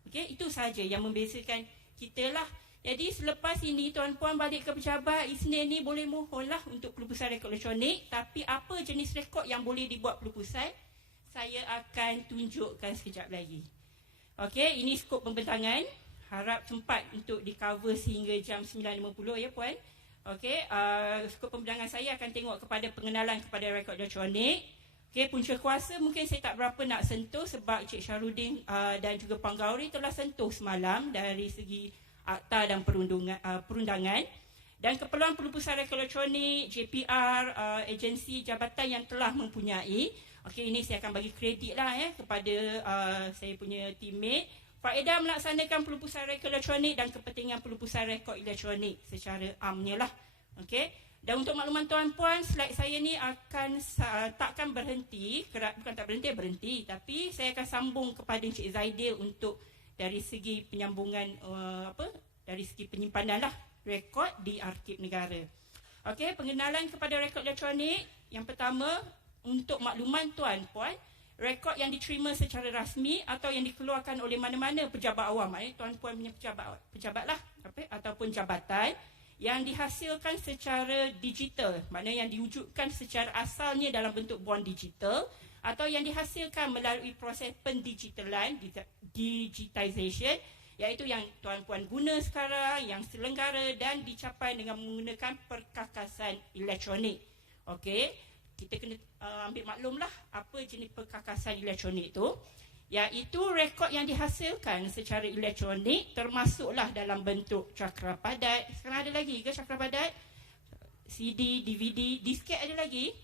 Okey, itu sahaja yang membezakan kita lah. Jadi selepas ini tuan-puan balik ke pejabat, Isnin ni boleh mohonlah untuk pelupusan rekod elektronik. Tapi apa jenis rekod yang boleh dibuat pelupusan, saya akan tunjukkan sekejap lagi. Okey, ini skop pembentangan. Harap sempat untuk di cover sehingga jam 9.50 ya puan. Okey, skop pembentangan saya akan tengok kepada pengenalan kepada rekod elektronik. Okey, punca kuasa mungkin saya tak berapa nak sentuh sebab Cik Syarudin dan juga Puan Gauri telah sentuh semalam dari segi akta dan perundangan, dan keperluan pelupusan rekod elektronik, JPR, agensi jabatan yang telah mempunyai. Okey, ini saya akan bagi kredit lah kepada saya punya teammate. Faedah melaksanakan pelupusan rekod elektronik dan kepentingan pelupusan rekod elektronik secara amnya lah. Okey. Dan untuk makluman tuan-puan, slide saya ni akan takkan berhenti, bukan tak berhenti, tapi saya akan sambung kepada Encik Zaidil untuk dari segi penyambungan dari segi penyimpanan lah rekod di arsip negara. Okey, pengenalan kepada rekod elektronik. Yang pertama, untuk makluman tuan-puan, rekod yang diterima secara rasmi atau yang dikeluarkan oleh mana-mana pejabat awam, maknanya tuan-puan punya pejabat lah, ataupun jabatan yang dihasilkan secara digital, maknanya yang diwujudkan secara asalnya dalam bentuk bond digital, atau yang dihasilkan melalui proses pendigitalan, digitization, iaitu yang tuan-puan guna sekarang, yang selenggara dan dicapai dengan menggunakan perkakasan elektronik. Okey, kita kena ambil maklumlah apa jenis perkakasan elektronik tu, iaitu rekod yang dihasilkan secara elektronik termasuklah dalam bentuk cakra padat. Sekarang ada lagi ke cakra padat? CD, DVD, disket ada lagi?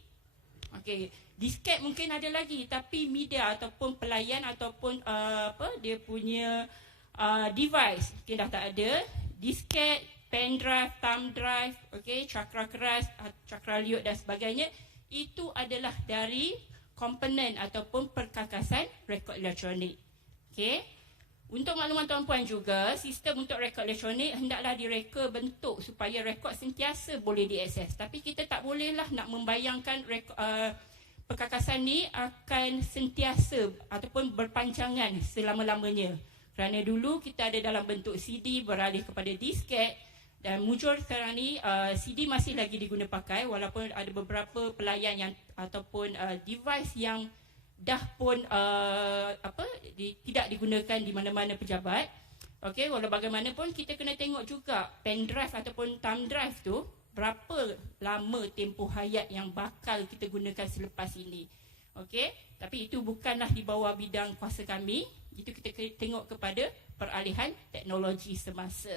Okey, disket mungkin ada lagi, tapi media ataupun pelayan ataupun dia punya device mungkin dah tak ada. Disket, pen drive, thumb drive, okey, cakra keras, cakra liut dan sebagainya, itu adalah dari komponen ataupun perkakasan rekod elektronik. Okey. Untuk makluman tuan-puan juga, sistem untuk rekod elektronik hendaklah direka bentuk supaya rekod sentiasa boleh diakses. Tapi kita tak bolehlah nak membayangkan perkakasan ni akan sentiasa ataupun berpanjangan selama-lamanya. Kerana dulu kita ada dalam bentuk CD beralih kepada disket, dan mujur sekarang ni CD masih lagi diguna pakai walaupun ada beberapa pelayan yang ataupun device yang dah pun tidak digunakan di mana-mana pejabat. Okey, walau bagaimanapun kita kena tengok juga pen drive ataupun thumb drive tu berapa lama tempoh hayat yang bakal kita gunakan selepas ini. Okey, tapi itu bukanlah di bawah bidang kuasa kami. Itu kita tengok kepada peralihan teknologi semasa.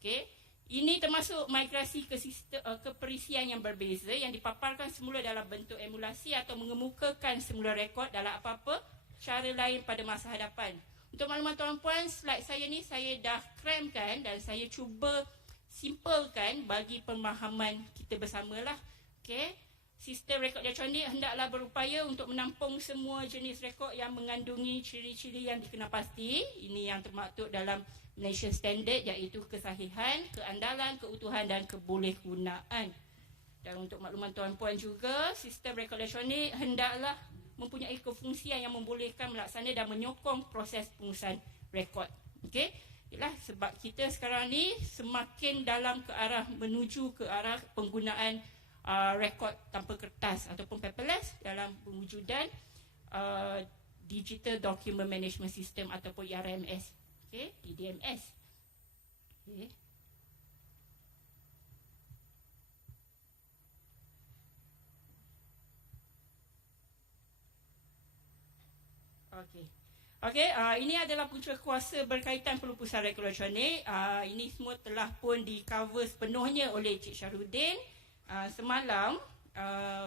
Okey, ini termasuk migrasi ke sistem keperisian yang berbeza yang dipaparkan semula dalam bentuk emulasi atau mengemukakan semula rekod dalam apa-apa cara lain pada masa hadapan. Untuk makluman tuan-puan, slide saya ni saya dah cramkan dan saya cuba simpelkan bagi pemahaman kita bersamalah. Okey, sistem rekod elektronik hendaklah berupaya untuk menampung semua jenis rekod yang mengandungi ciri-ciri yang dikenal pasti. Ini yang termaktub dalam Malaysia Standard, iaitu kesahihan, keandalan, keutuhan dan kebolehgunaan. Dan untuk makluman tuan-puan juga, sistem rekod elektronik hendaklah mempunyai kefungsian yang membolehkan melaksanakan dan menyokong proses pengurusan rekod. Okey, ialah sebab kita sekarang ni semakin dalam ke arah menuju ke arah penggunaan rekod tanpa kertas ataupun paperless dalam pewujudan Digital Document Management System ataupun RMS, okey, DDMS. Okey. Okey. Okey, ini adalah punca kuasa berkaitan pelupusan rekod elektronik. Ini semua telah pun di-cover sepenuhnya oleh Cik Syahrudin semalam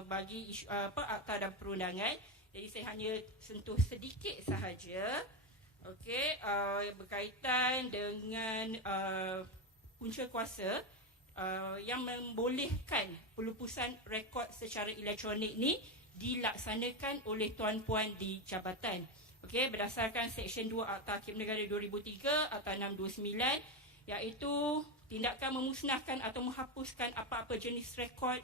bagi isu, akta dan perundangan. Jadi saya hanya sentuh sedikit sahaja. Okey, berkaitan dengan punca kuasa yang membolehkan pelupusan rekod secara elektronik ni dilaksanakan oleh tuan-puan di jabatan. Okey, berdasarkan Seksyen 2 Akta Hakim Negara 2003, Akta 629, iaitu tindakan memusnahkan atau menghapuskan apa-apa jenis rekod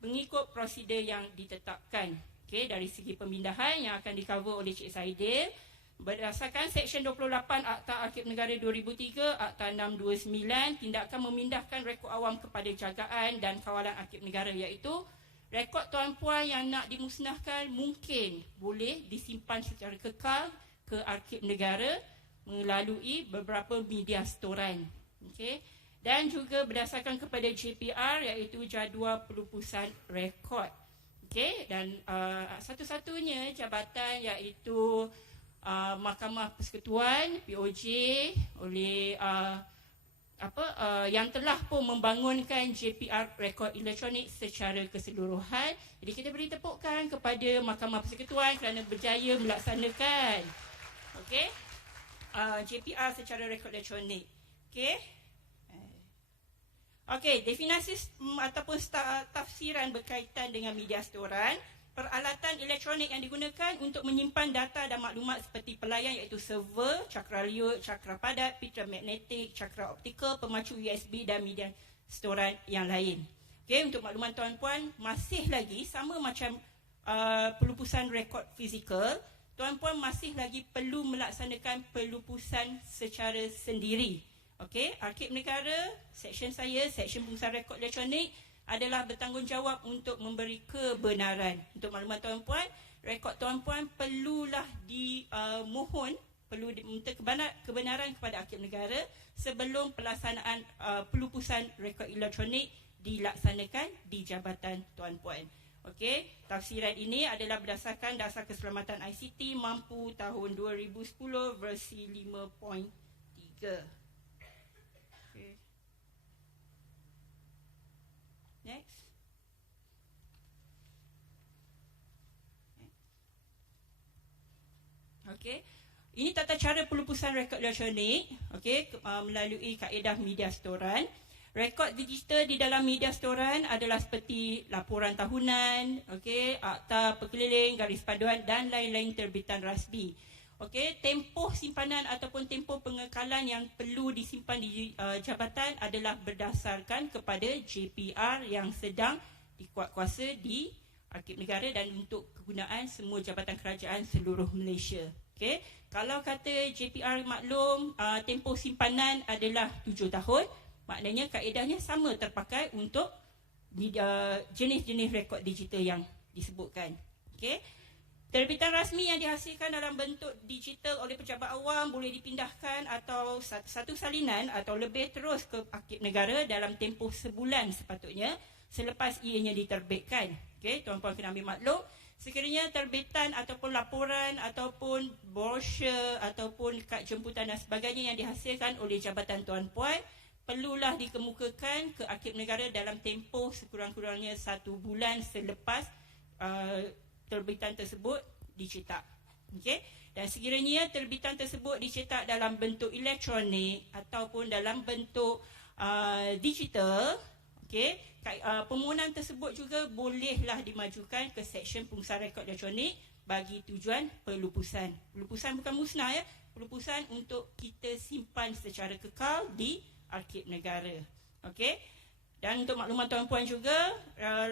mengikut prosedur yang ditetapkan. Okey, dari segi pemindahan yang akan di-cover oleh Cik Saidil, berdasarkan Seksyen 28 Akta Hakim Negara 2003, Akta 629, tindakan memindahkan rekod awam kepada jagaan dan kawalan arsip negara, iaitu rekod tuan-puan yang nak dimusnahkan mungkin boleh disimpan secara kekal ke arsip negara melalui beberapa media storan. Okey. Dan juga berdasarkan kepada JPR, iaitu jadual pelupusan rekod. Okey, dan satu-satunya jabatan iaitu Mahkamah Persekutuan POJ oleh yang telah pun membangunkan JPR rekod elektronik secara keseluruhan. Jadi kita beri tepukan kepada Mahkamah Persekutuan kerana berjaya melaksanakan JPR secara rekod elektronik. Okey, definisi ataupun tafsiran berkaitan dengan media storan. Peralatan elektronik yang digunakan untuk menyimpan data dan maklumat seperti pelayan, iaitu server, cakra liut, cakra padat, pitra magnetik, cakra optikal, pemacu USB dan media storan yang lain. Okey, untuk makluman tuan-puan, masih lagi sama macam pelupusan rekod fizikal, tuan-puan masih lagi perlu melaksanakan pelupusan secara sendiri. Okey, Arsip Negara, seksyen saya, seksyen pengurusan rekod elektronik adalah bertanggungjawab untuk memberi kebenaran. Untuk maklumat tuan-puan, rekod tuan-puan perlulah dimohon, perlu minta kebenaran kepada Arsip Negara sebelum pelaksanaan pelupusan rekod elektronik dilaksanakan di jabatan tuan-puan. Okey, tafsiran ini adalah berdasarkan Dasar Keselamatan ICT Mampu tahun 2010 versi 5.3. Next. Okey. Ini tata cara pelupusan rekod elektronik, melalui kaedah media storan. Rekod digital di dalam media storan adalah seperti laporan tahunan, akta perkeliling, garis paduan dan lain-lain terbitan rasmi. Tempoh simpanan ataupun tempoh pengekalan yang perlu disimpan di jabatan adalah berdasarkan kepada JPR yang sedang dikuatkuasa di Arsip Negara dan untuk kegunaan semua jabatan kerajaan seluruh Malaysia. Kalau kata JPR maklum tempoh simpanan adalah 7 tahun, maknanya kaedahnya sama terpakai untuk jenis-jenis rekod digital yang disebutkan. Terbitan rasmi yang dihasilkan dalam bentuk digital oleh pejabat awam boleh dipindahkan atau satu salinan atau lebih terus ke Arsip Negara dalam tempoh sebulan sepatutnya selepas ianya diterbitkan. Tuan-puan kena ambil maklum, sekiranya terbitan ataupun laporan ataupun brosur ataupun kad jemputan dan sebagainya yang dihasilkan oleh jabatan tuan-puan perlulah dikemukakan ke Arsip Negara dalam tempoh sekurang-kurangnya 1 bulan selepas terbitan tersebut dicetak. Dan sekiranya terbitan tersebut dicetak dalam bentuk elektronik ataupun dalam bentuk digital, permohonan tersebut juga bolehlah dimajukan ke seksyen pengurusan rekod elektronik bagi tujuan pelupusan. Pelupusan bukan musnah ya, pelupusan untuk kita simpan secara kekal di Arsip Negara. Dan untuk makluman tuan-puan juga,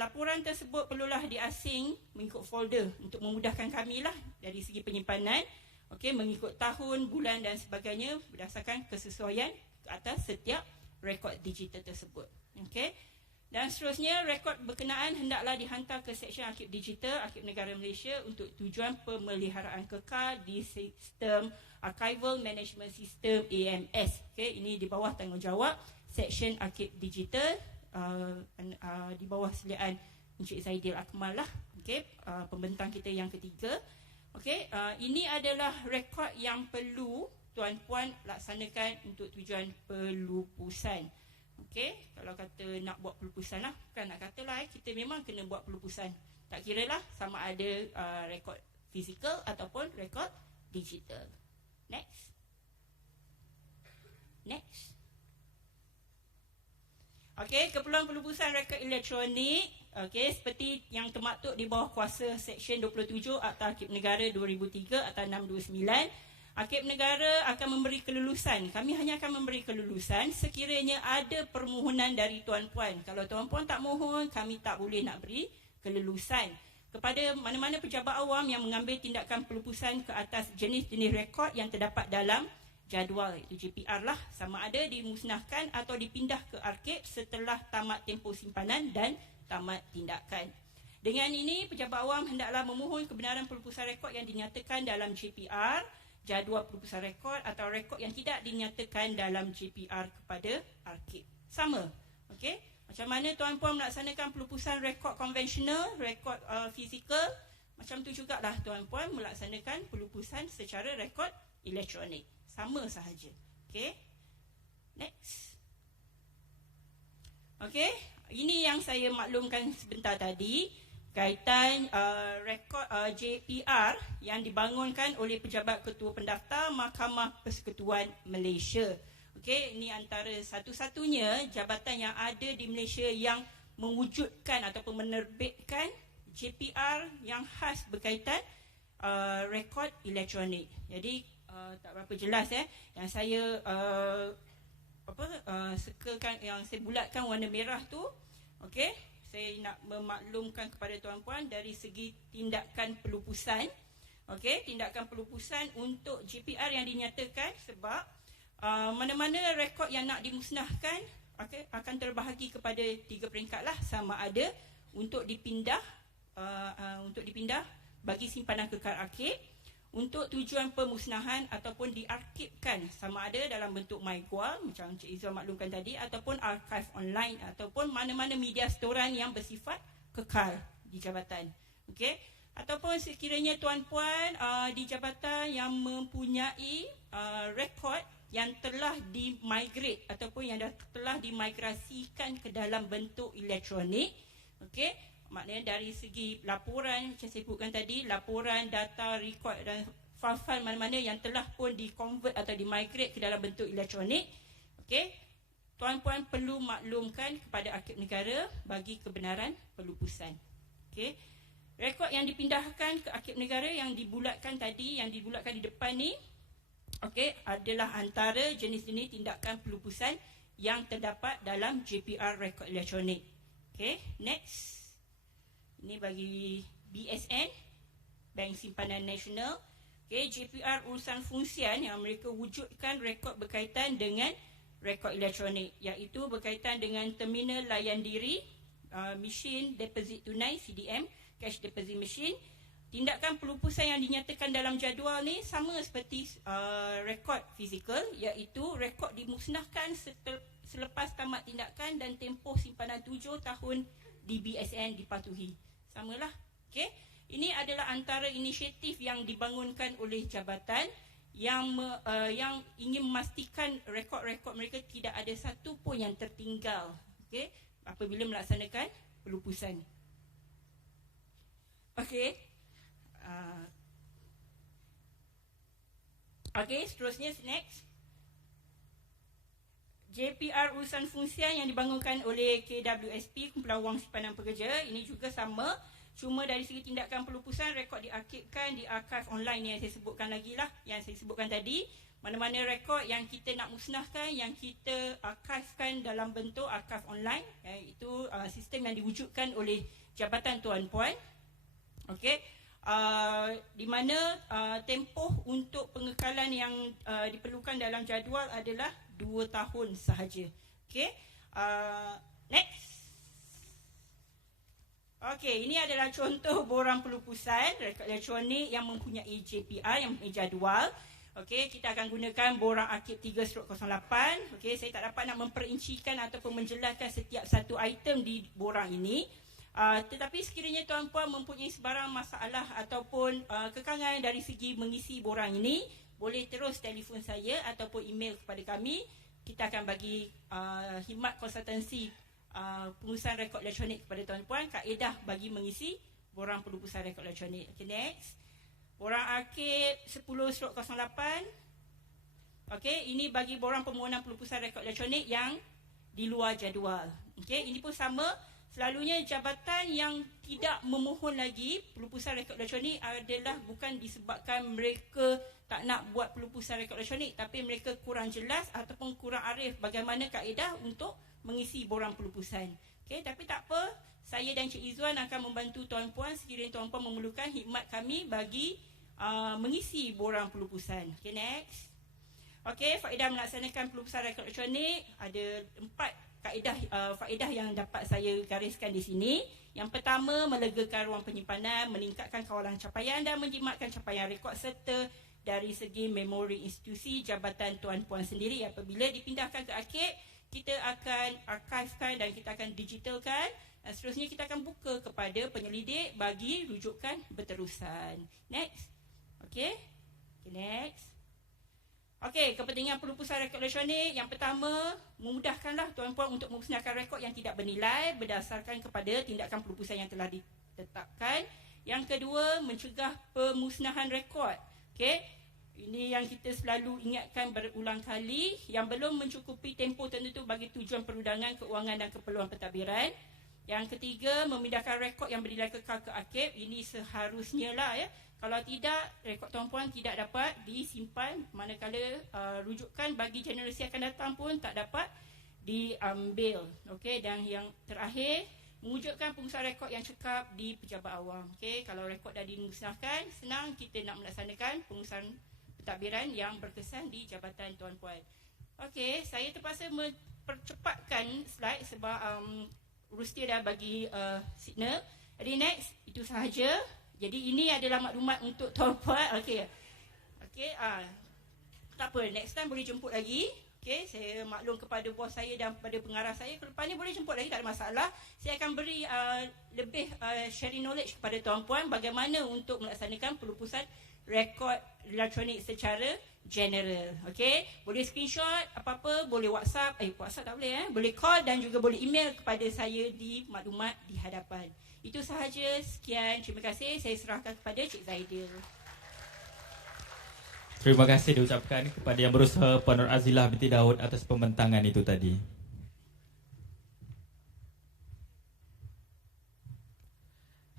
laporan tersebut perlulah diasing mengikut folder untuk memudahkan kami lah dari segi penyimpanan. Okey, mengikut tahun, bulan dan sebagainya berdasarkan kesesuaian ke atas setiap rekod digital tersebut. Okey. Dan seterusnya, rekod berkenaan hendaklah dihantar ke Seksyen Arsip Digital Arsip Negara Malaysia untuk tujuan pemeliharaan kekal di sistem Archival Management System AMS. Okey, ini di bawah tanggungjawab Seksyen Arsip Digital di bawah sediaan Encik Zaidil Akmal lah. Okey, pembentang kita yang ketiga. Okey, ini adalah rekod yang perlu tuan-puan laksanakan untuk tujuan pelupusan. Okey, kalau kata nak buat pelupusan lah, bukan nak kata lah, kita memang kena buat pelupusan. Tak kira lah sama ada rekod fizikal ataupun rekod digital. Next. Okey, keperluan pelupusan rekod elektronik. Okey, seperti yang termaktub di bawah kuasa Seksyen 27 Akta Arsip Negara 2003 Akta 629. Arsip Negara akan memberi kelulusan. Kami hanya akan memberi kelulusan sekiranya ada permohonan dari tuan-puan. Kalau tuan-puan tak mohon, kami tak boleh nak beri kelulusan kepada mana-mana pejabat awam yang mengambil tindakan pelupusan ke atas jenis-jenis rekod yang terdapat dalam jadual, iaitu JPR lah, sama ada dimusnahkan atau dipindah ke arsip setelah tamat tempoh simpanan dan tamat tindakan. Dengan ini, pejabat awam hendaklah memohon kebenaran pelupusan rekod yang dinyatakan dalam JPR, jadual pelupusan rekod atau rekod yang tidak dinyatakan dalam JPR kepada arsip. Sama. Okey? Macam mana tuan-puan melaksanakan pelupusan rekod konvensional, rekod fizikal, macam tu jugalah tuan-puan melaksanakan pelupusan secara rekod elektronik. Sama sahaja. Okey? Next. Okey? Ini yang saya maklumkan sebentar tadi, kaitan rekod JPR yang dibangunkan oleh Pejabat Ketua Pendaftar Mahkamah Persekutuan Malaysia. Okey, ini antara satu-satunya jabatan yang ada di Malaysia yang mewujudkan ataupun menerbitkan JPR yang khas berkaitan rekod elektronik. Jadi tak berapa jelas yang saya sekelkan, yang saya bulatkan warna merah tu. Okey, saya nak memaklumkan kepada tuan-puan dari segi tindakan pelupusan. Okey, tindakan pelupusan untuk JPR yang dinyatakan, sebab mana-mana rekod yang nak dimusnahkan akan terbahagi kepada 3 peringkat lah, sama ada untuk dipindah bagi simpanan kekal arsip, untuk tujuan pemusnahan ataupun diarsipkan, sama ada dalam bentuk MyGual macam Encik Izzah maklumkan tadi, ataupun archive online, ataupun mana-mana media storan yang bersifat kekal di jabatan. Okey, ataupun sekiranya tuan-puan di jabatan yang mempunyai rekod yang telah di-migrate ataupun yang telah dimigrasikan ke dalam bentuk elektronik. Okey, maknanya dari segi laporan yang saya sebutkan tadi, laporan, data, rekod dan file-file mana-mana yang telah pun di-convert atau di-migrate ke dalam bentuk elektronik. Okey, tuan-puan perlu maklumkan kepada Arsip Negara bagi kebenaran pelupusan. Okey, rekod yang dipindahkan ke Arsip Negara yang dibulatkan tadi, yang dibulatkan di depan ni, okey, adalah antara jenis-jenis tindakan pelupusan yang terdapat dalam JPR rekod elektronik. Okey, next. Ini bagi BSN, Bank Simpanan Nasional. Okey, JPR urusan fungsian yang mereka wujudkan rekod berkaitan dengan rekod elektronik, iaitu berkaitan dengan terminal layan diri, mesin deposit tunai CDM, cash deposit machine. Tindakan pelupusan yang dinyatakan dalam jadual ni sama seperti rekod fizikal, iaitu rekod dimusnahkan selepas tamat tindakan dan tempoh simpanan 7 tahun di BSN dipatuhi. Samalah. Okey, ini adalah antara inisiatif yang dibangunkan oleh jabatan yang ingin memastikan rekod-rekod mereka tidak ada satu pun yang tertinggal, okey, apabila melaksanakan pelupusan. Okey. Okey, seterusnya next. JPR urusan fungsian yang dibangunkan oleh KWSP, Kumpulan Wang Simpanan Pekerja, ini juga sama, cuma dari segi tindakan pelupusan, rekod diarsipkan di archive online yang saya sebutkan lagi lah, yang saya sebutkan tadi, mana-mana rekod yang kita nak musnahkan, yang kita archivekan dalam bentuk archive online, itu sistem yang diwujudkan oleh Jabatan Tuan Puan. Okey, di mana tempoh untuk pengekalan yang diperlukan dalam jadual adalah 2 tahun sahaja. Okey, next. Okey, ini adalah contoh borang pelupusan rekod elektronik yang mempunyai JPR, yang mempunyai jadual. Okey, kita akan gunakan borang Arkib 3/08. Okey, saya tak dapat nak memperincikan ataupun menjelaskan setiap satu item di borang ini. Tetapi sekiranya tuan-puan mempunyai sebarang masalah ataupun kekangan dari segi mengisi borang ini, boleh terus telefon saya ataupun email kepada kami. Kita akan bagi khidmat konsultansi pengurusan rekod elektronik kepada tuan-puan, kaedah bagi mengisi borang pelupusan rekod elektronik. Okay, next. Borang Arkib 10/08. Okay, ini bagi borang permohonan pelupusan rekod elektronik yang di luar jadual. Okay, ini pun sama. Selalunya jabatan yang tidak memohon lagi pelupusan rekod elektronik adalah bukan disebabkan mereka tak nak buat pelupusan rekod elektronik, tapi mereka kurang jelas ataupun kurang arif bagaimana kaedah untuk mengisi borang pelupusan. Okey, tapi tak apa, saya dan Cik Izzuan akan membantu tuan-puan sekiranya tuan-puan memerlukan khidmat kami bagi mengisi borang pelupusan. Okey, next. Okey, faedah melaksanakan pelupusan rekod elektronik ada 4 kaedah faedah yang dapat saya gariskan di sini. Yang pertama, melegakan ruang penyimpanan, meningkatkan kawalan capaian dan menjimatkan capaian rekod serta dari segi memori institusi jabatan tuan-puan sendiri. Apabila dipindahkan ke arkib, kita akan archivekan dan kita akan digitalkan, dan seterusnya kita akan buka kepada penyelidik bagi rujukan berterusan. Next. Okey. Next. Okey, kepentingan pelupusan rekod elektronik. Yang pertama, memudahkanlah tuan-puan untuk memusnahkan rekod yang tidak bernilai berdasarkan kepada tindakan pelupusan yang telah ditetapkan. Yang kedua, mencegah pemusnahan rekod. Okey, ini yang kita selalu ingatkan berulang kali, yang belum mencukupi tempoh tertentu bagi tujuan perundangan, keuangan dan keperluan pentadbiran. Yang ketiga, memindahkan rekod yang bernilai kekal ke arkib. Ini seharusnya lah ya. Kalau tidak, rekod tuan-puan tidak dapat disimpan, manakala rujukan bagi generasi akan datang pun tak dapat diambil. Okey, dan yang terakhir, mewujudkan pengurusan rekod yang cekap di pejabat awam. Okey, kalau rekod dah dimusnahkan, senang kita nak melaksanakan pengurusan pentadbiran yang berkesan di jabatan tuan-puan. Okey, saya terpaksa mempercepatkan slide sebab Rustia dah bagi signal. Jadi next, itu sahaja. Jadi ini adalah maklumat untuk tuan-puan. Okey. Okey, tak apa, next time boleh jemput lagi. Okey, saya maklum kepada bos saya dan kepada pengarah saya, ke depan ni boleh jemput lagi, tak ada masalah. Saya akan beri lebih sharing knowledge kepada tuan-puan bagaimana untuk melaksanakan pelupusan rekod elektronik secara general. Okey, boleh screenshot apa-apa, boleh WhatsApp, WhatsApp tak boleh boleh call dan juga boleh email kepada saya di maklumat di hadapan. Itu sahaja, sekian, terima kasih. Saya serahkan kepada Cik Zaidil. Terima kasih diucapkan kepada Yang Berusaha Puan Nur Azilah binti Daud atas pembentangan itu tadi.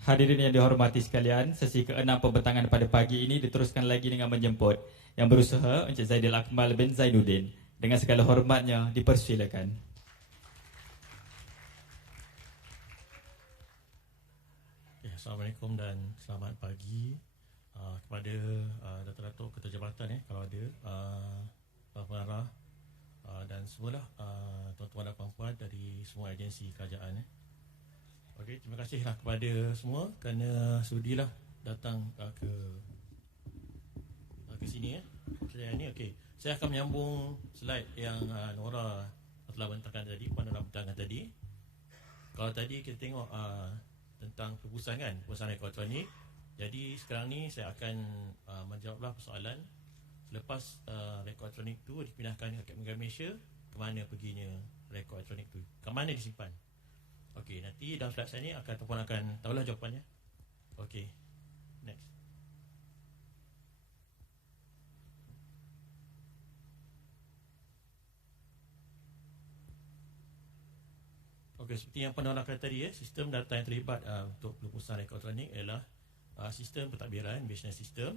Hadirin yang dihormati sekalian, sesi ke-6 pembentangan pada pagi ini diteruskan lagi dengan menjemput Yang Berusaha Encik Zaidil Akmal bin Zainuddin. Dengan segala hormatnya, dipersilakan. Assalamualaikum dan selamat pagi kepada Datuk-Datuk Ketua Jabatan kalau ada, pengarah dan semualah tuan-tuan dan puan-puan dari semua agensi kerajaan. Okey, terima kasihlah kepada semua kerana sudilah datang ke sini Saya ni okey. Saya akan menyambung slide yang Nora telah bentangkan tadi, Puan Nora bentangkan tadi. Kalau tadi kita tengok tentang pelupusan kan, pelupusan rekod elektronik. Jadi sekarang ni saya akan menjawablah persoalan selepas rekod elektronik tu dipindahkan ke Negara Malaysia, ke mana perginya rekod elektronik tu, ke mana disimpan. Okey, nanti dalam slide saya ni tuan-puan akan tahulah jawapannya. Okey, next. Okey, seperti yang pernah kata tadi sistem data yang terlibat untuk pelupusan rekod elektronik ialah sistem pentadbiran, business system,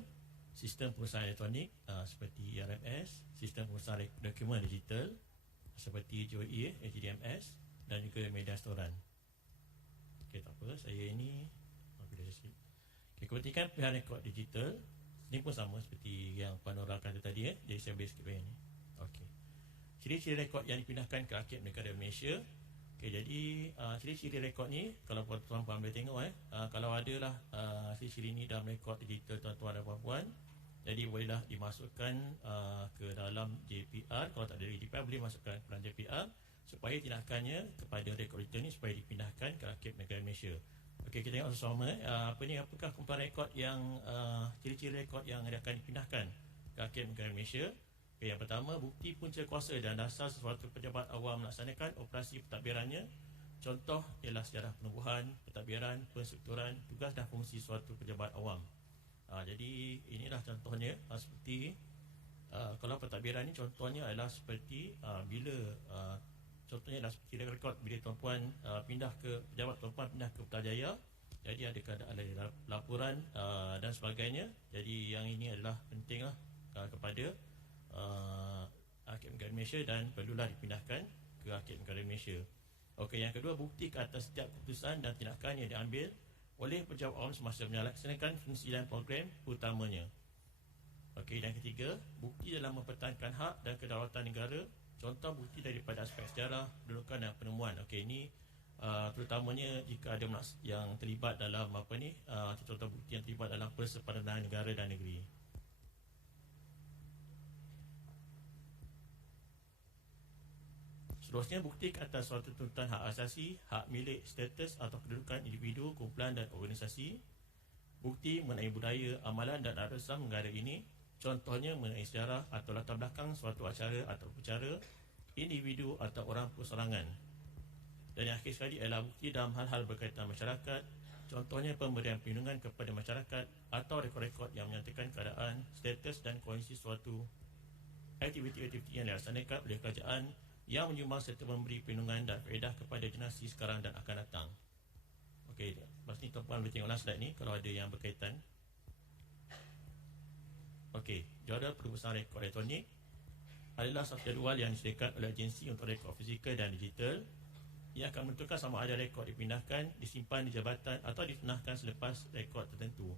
sistem pengurusan elektronik seperti RMS, sistem pengurusan dokumen digital seperti JOE, HDMS dan juga media storan. Okey, tak apa, saya ini kepentingan pilihan rekod digital ini pun sama seperti yang Puan Nora kata tadi. Jadi saya beri sikit ni. Okey. Ciri-ciri rekod yang dipindahkan ke Arkib Negara Malaysia. Okey, jadi ciri-ciri rekod ni kalau tuan-tuan boleh tengok kalau adalah ciri-ciri ni dalam rekod digital tuan-tuan dan puan-puan, jadi bolehlah dimasukkan ke dalam JPR. Kalau tak ada JPR, boleh masukkan ke dalam JPR supaya tindakannya kepada rekod digital ni supaya dipindahkan ke Arkib Negara Malaysia. Okey, kita tengok bersama apakah kumpulan rekod yang ciri-ciri rekod yang akan dipindahkan ke Arkib Negara Malaysia. Okay, yang pertama, bukti punca kuasa dan dasar sesuatu pejabat awam melaksanakan operasi pentadbirannya. Contoh ialah sejarah penubuhan, pentadbiran, penstrukturan, tugas dan fungsi suatu pejabat awam. Jadi inilah contohnya seperti kalau pentadbiran ni contohnya adalah seperti contohnya adalah seperti rekod bila tuan-puan pindah ke pejabat, tuan-puan pindah ke Putrajaya. Jadi ada laporan dan sebagainya. Jadi yang ini adalah pentinglah kepada Arkib Negara Malaysia dan perlulah dipindahkan ke Arkib Negara Malaysia. Okey, yang kedua, bukti ke atas setiap keputusan dan tindakan yang diambil oleh pejabat awam semasa melaksanakan fungsi dan program utamanya. Okey, dan ketiga, bukti dalam mempertahankan hak dan kedaulatan negara. Contoh bukti daripada aspek sejarah, kedudukan dan penemuan. Okey, ini terutamanya jika ada yang terlibat dalam contoh bukti yang terlibat dalam persepadan negara dan negeri. Seterusnya, bukti ke atas suatu tuntutan hak asasi, hak milik, status atau kedudukan individu, kumpulan dan organisasi. Bukti mengenai budaya, amalan dan adat Islam negara ini. Contohnya mengenai sejarah atau latar belakang suatu acara atau upacara, individu atau orang perseorangan. Dan yang akhir sekali adalah bukti dalam hal-hal berkaitan masyarakat. Contohnya pemberian perlindungan kepada masyarakat atau rekod-rekod yang menyatakan keadaan, status dan kondisi suatu aktiviti-aktiviti yang dilaksanakan oleh kerajaan yang menyumbang serta memberi perlindungan dan faedah kepada generasi sekarang dan akan datang. Okey, lepas ni tuan-puan boleh tengoklah slide ni kalau ada yang berkaitan. Okey, jadual perubahan rekod elektronik adalah satu jadual yang disediakan oleh agensi untuk rekod fizikal dan digital. Ia akan menentukan sama ada rekod dipindahkan, disimpan di jabatan atau dipunahkan selepas rekod tertentu.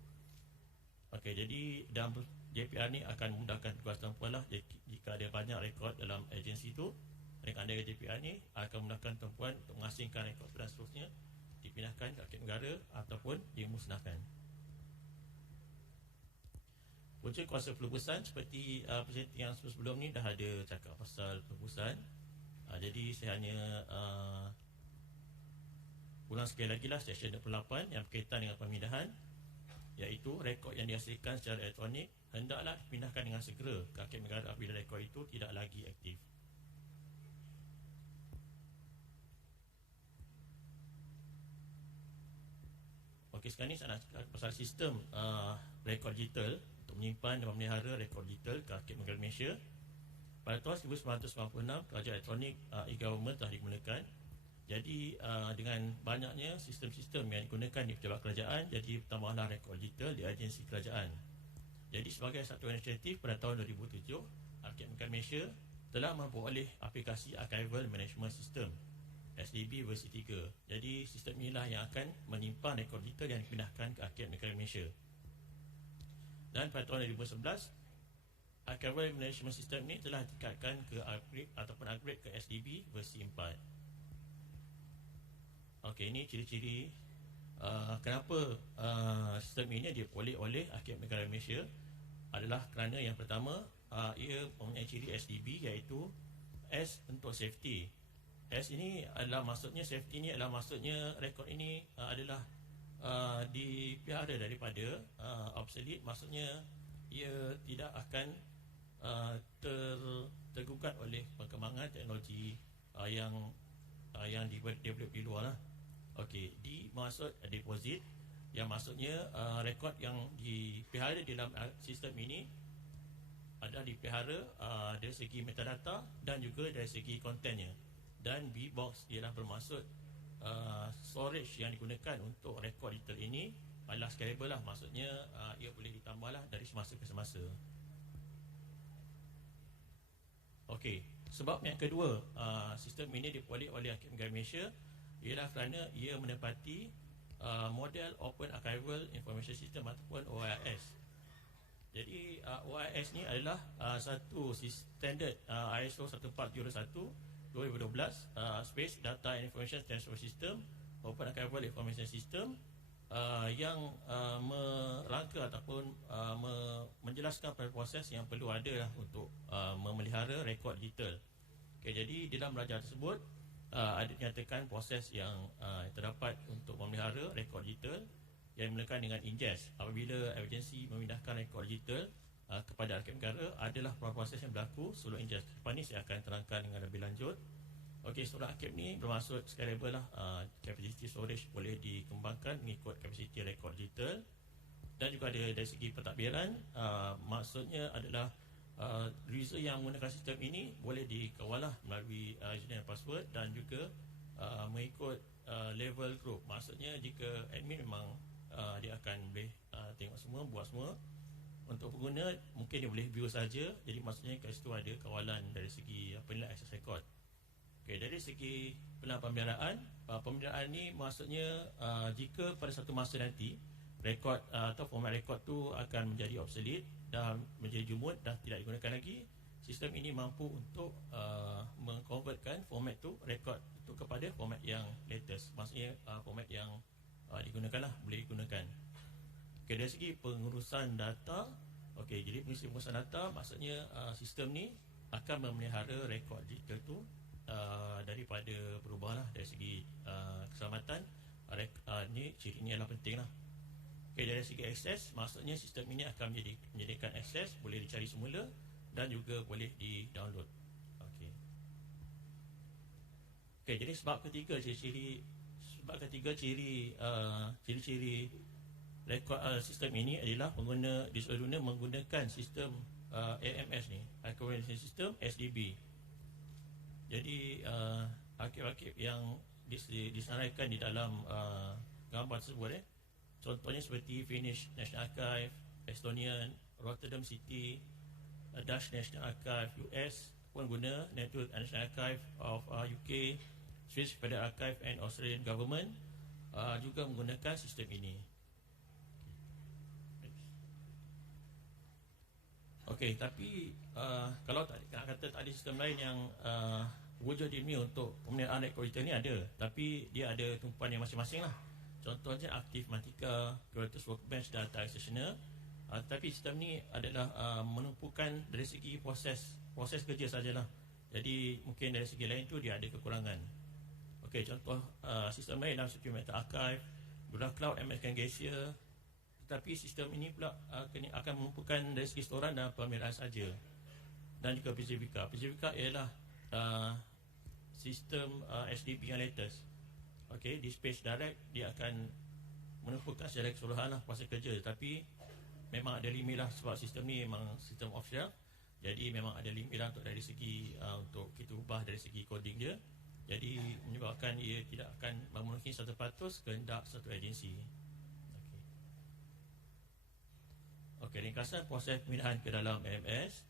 Okey, jadi dalam JPR ni akan memudahkan tugas tuan-puan lah. Jika ada banyak rekod dalam agensi tu, dengan adanya JPR ni akan memudahkan tuan-puan untuk mengasingkan rekod dan seterusnya dipindahkan ke Arkib Negara ataupun dimusnahkan. Punca kuasa pelubusan seperti presenting yang sebelum ni dah ada cakap pasal pelubusan. Jadi saya hanya ulang sekali lagi lah seksyen 28 yang berkaitan dengan pemindahan, iaitu rekod yang dihasilkan secara elektronik hendaklah dipindahkan dengan segera ke Arkib Negara apabila rekod itu tidak lagi aktif. Okey, sekarang ni saya nak cakap pasal sistem rekod digital untuk menyimpan dan memelihara rekod digital ke Arkib Negara Malaysia. Pada tahun 1996, kerajaan elektronik e-government telah digunakan. Jadi dengan banyaknya sistem-sistem yang digunakan di pejabat kerajaan, jadi bertambahlah rekod digital di agensi kerajaan. Jadi sebagai satu inisiatif pada tahun 2007, Arkib Negara Malaysia telah memperoleh aplikasi Archival Management System SDB versi 3. Jadi sistem inilah yang akan menyimpan rekod digital yang dipindahkan ke Arkib Negara Malaysia. Dan pada tahun 2011, Archival Management System ni telah ditingkatkan ke upgrade ataupun upgrade ke SDB versi 4. Okey, ini ciri-ciri kenapa sistem ini diperoleh oleh Arkib Negara Malaysia adalah kerana yang pertama, ia mempunyai ciri SDB, iaitu S untuk safety. S ini adalah maksudnya, safety ini adalah maksudnya rekod ini adalah dipelihara daripada obsolete, maksudnya ia tidak akan tergugat oleh perkembangan teknologi yang develop di luar lah. Okey, D maksud deposit, yang maksudnya rekod yang dipelihara dalam sistem ini adalah dipelihara dari segi metadata dan juga dari segi kontennya. Dan B box ialah bermaksud storage yang digunakan untuk rekod digital ini adalah scalable lah, maksudnya ia boleh ditambahlah dari semasa ke semasa. Okey, sebab yang kedua sistem ini dibuat oleh Hakim Negara Malaysia ialah kerana ia menepati model Open Archival Information System ataupun OIS. Jadi OIS ni adalah satu standard ISO 14001 2012 Space Data and Information Transfer System Open Archival Information System yang merangka ataupun menjelaskan proses yang perlu ada lah untuk memelihara rekod digital. Okay, jadi dalam belajar tersebut ada dinyatakan proses yang terdapat untuk memelihara rekod digital yang dimulakan dengan ingest. Apabila agensi memindahkan rekod digital kepada Hakim Negara adalah proses yang berlaku sebelum ingest. Lepas ni saya akan terangkan dengan lebih lanjut. Okey, struktur hakim ni bermaksud scalable lah. Capacity storage boleh dikembangkan mengikut capacity rekod digital. Dan juga ada dari segi pentadbiran, maksudnya adalah user yang menggunakan sistem ini boleh dikawal lah melalui username dan password dan juga mengikut level group. Maksudnya jika admin memang dia akan boleh tengok semua, buat semua. Untuk pengguna mungkin dia boleh view saja. Jadi maksudnya kat situ ada kawalan dari segi penilaian akses rekod. Okay, dari segi pemeliharaan ni maksudnya jika pada satu masa nanti rekod atau format rekod tu akan menjadi obsolete dan menjadi jumud dan tidak digunakan lagi, sistem ini mampu untuk mengkonvertkan format tu, rekod itu kepada format yang latest. Maksudnya format yang digunakan lah, boleh digunakan. Okay, dari segi pengurusan data, okay, jadi pengurusan data maksudnya sistem ni akan memelihara rekod digital tu daripada berubah lah dari segi keselamatan. Ni cirinya adalah penting lah. Okay, dari segi akses, maksudnya sistem ini akan menyediakan akses, boleh dicari semula dan juga boleh di-download. Okay, jadi sebab ketiga ciri-ciri rekod sistem ini adalah pengguna di seluruh dunia menggunakan sistem AMS ni, Archival Information System, SDB. Jadi arkib-arkib yang disenaraikan di dalam gambar tersebut contohnya seperti Finnish National Archive, Estonian, Rotterdam City, Dutch National Archive, US pun guna, Network National Archive of UK, Swiss Federal Archive and Australian Government juga menggunakan sistem ini. Okey, tapi kalau nak kata tak ada sistem lain yang wujud di dunia untuk pemeliharaan rekod digital ni ada, tapi dia ada tumpuan yang masing-masing lah. Contohnya Activematica, Curatus Workbench, Data Accessioner. Tapi sistem ni adalah menumpukan dari segi proses kerja sajalah. Jadi mungkin dari segi lain tu dia ada kekurangan. Okey, contoh sistem lain dalam seperti Meta Archive, Google Cloud, MS Glacier. Tetapi sistem ini pula akan menumpukan dari segi storan dan pemeliharaan saja. Dan juga Pacifica. Pacifica ialah sistem SDB yang latest. Okey, di Space Direct dia akan menumpukan secara keseluruhan lah proses kerja. Tapi memang ada limit lah sebab sistem ni memang sistem off-shelf. Jadi memang ada limit lah untuk dari segi untuk kita ubah dari segi coding dia. Jadi menyebabkan ia tidak akan memenuhi 100% kehendak satu agensi. Okey, ringkasan proses pemindahan ke dalam AMS.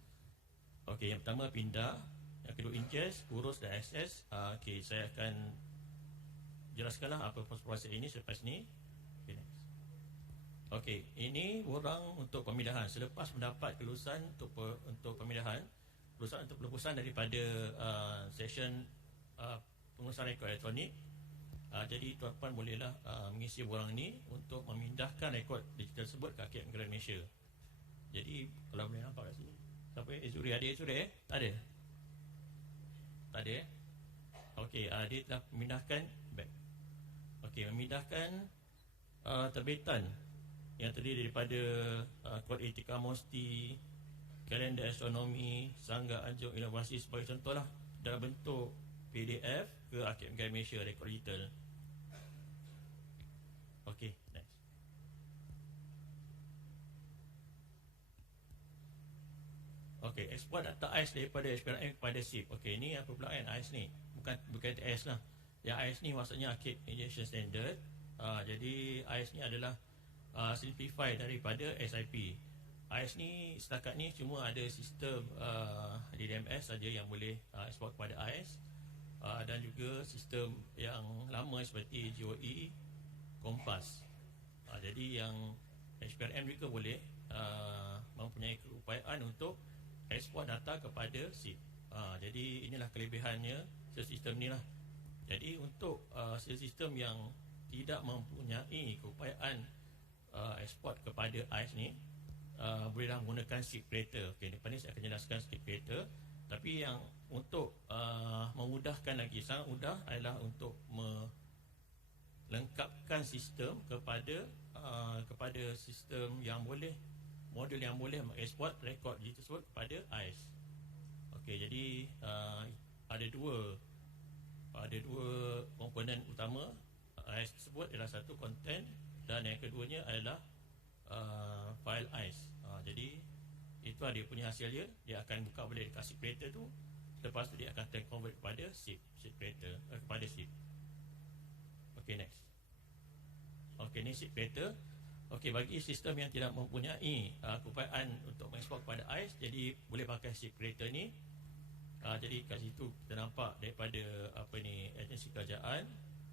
Okey, yang pertama pindah, yang kedua ingest, urus dan akses. Okey, saya akan jelaskanlah apa proses ini selepas ni. Okey, next. Okey, ini borang untuk pemindahan. Selepas mendapat kelulusan untuk pemindahan, kelulusan untuk pelepasan daripada session pengurusan rekod elektronik. Jadi tuan-tuan bolehlah mengisi borang ini untuk memindahkan rekod digital tersebut ke Hakim Negara Malaysia. Jadi kalau boleh nampak kat sini. Siapa Ezuri? Ada Ezuri Tak ada? Tak ada Okey, dia telah memindahkan back. Okey, memindahkan terbitan yang terdiri daripada Kod Etika Mosti, Kalender Astronomi, Sangga Anjung Inovasi sebagai contohlah dalam bentuk PDF ke Hakim Negara Malaysia rekod digital. Okey, next. Okey, export data AIS daripada SPRM kepada SIP. Okey, ini apa pula kan AIS ni? Bukan AIS lah. Yang AIS ni maksudnya Archive Injection Standard. Jadi AIS ni adalah simplify daripada SIP. AIS ni setakat ni cuma ada sistem DDMS saja yang boleh ekspor kepada AIS, dan juga sistem yang lama seperti GOE, Kompas. Jadi yang HPRM juga boleh mempunyai keupayaan untuk ekspor data kepada SIP. Jadi inilah kelebihannya sistem ni lah. Jadi untuk sistem yang tidak mempunyai keupayaan ekspor kepada AIS ni, bolehlah menggunakan SIP creator. Okey, depan ni saya akan jelaskan SIP creator. Tapi yang untuk memudahkan lagi, sangat mudah adalah untuk melengkapkan sistem kepada sistem yang boleh, modul yang boleh mengeksport rekod tersebut kepada AIS. Okey, jadi ada dua komponen utama AIS tersebut, adalah satu content dan yang keduanya adalah file AIS. Jadi itu dia punya hasil dia akan buka boleh dekat SIP creator tu, lepas tu dia akan convert kepada SIP creator, kepada SIP. Okey, next. Okey, ni SIP creator. Okey, bagi sistem yang tidak mempunyai keupayaan untuk mengekspor kepada AIS, jadi boleh pakai SIP creator ni. Jadi kat situ kita nampak daripada agensi kerajaan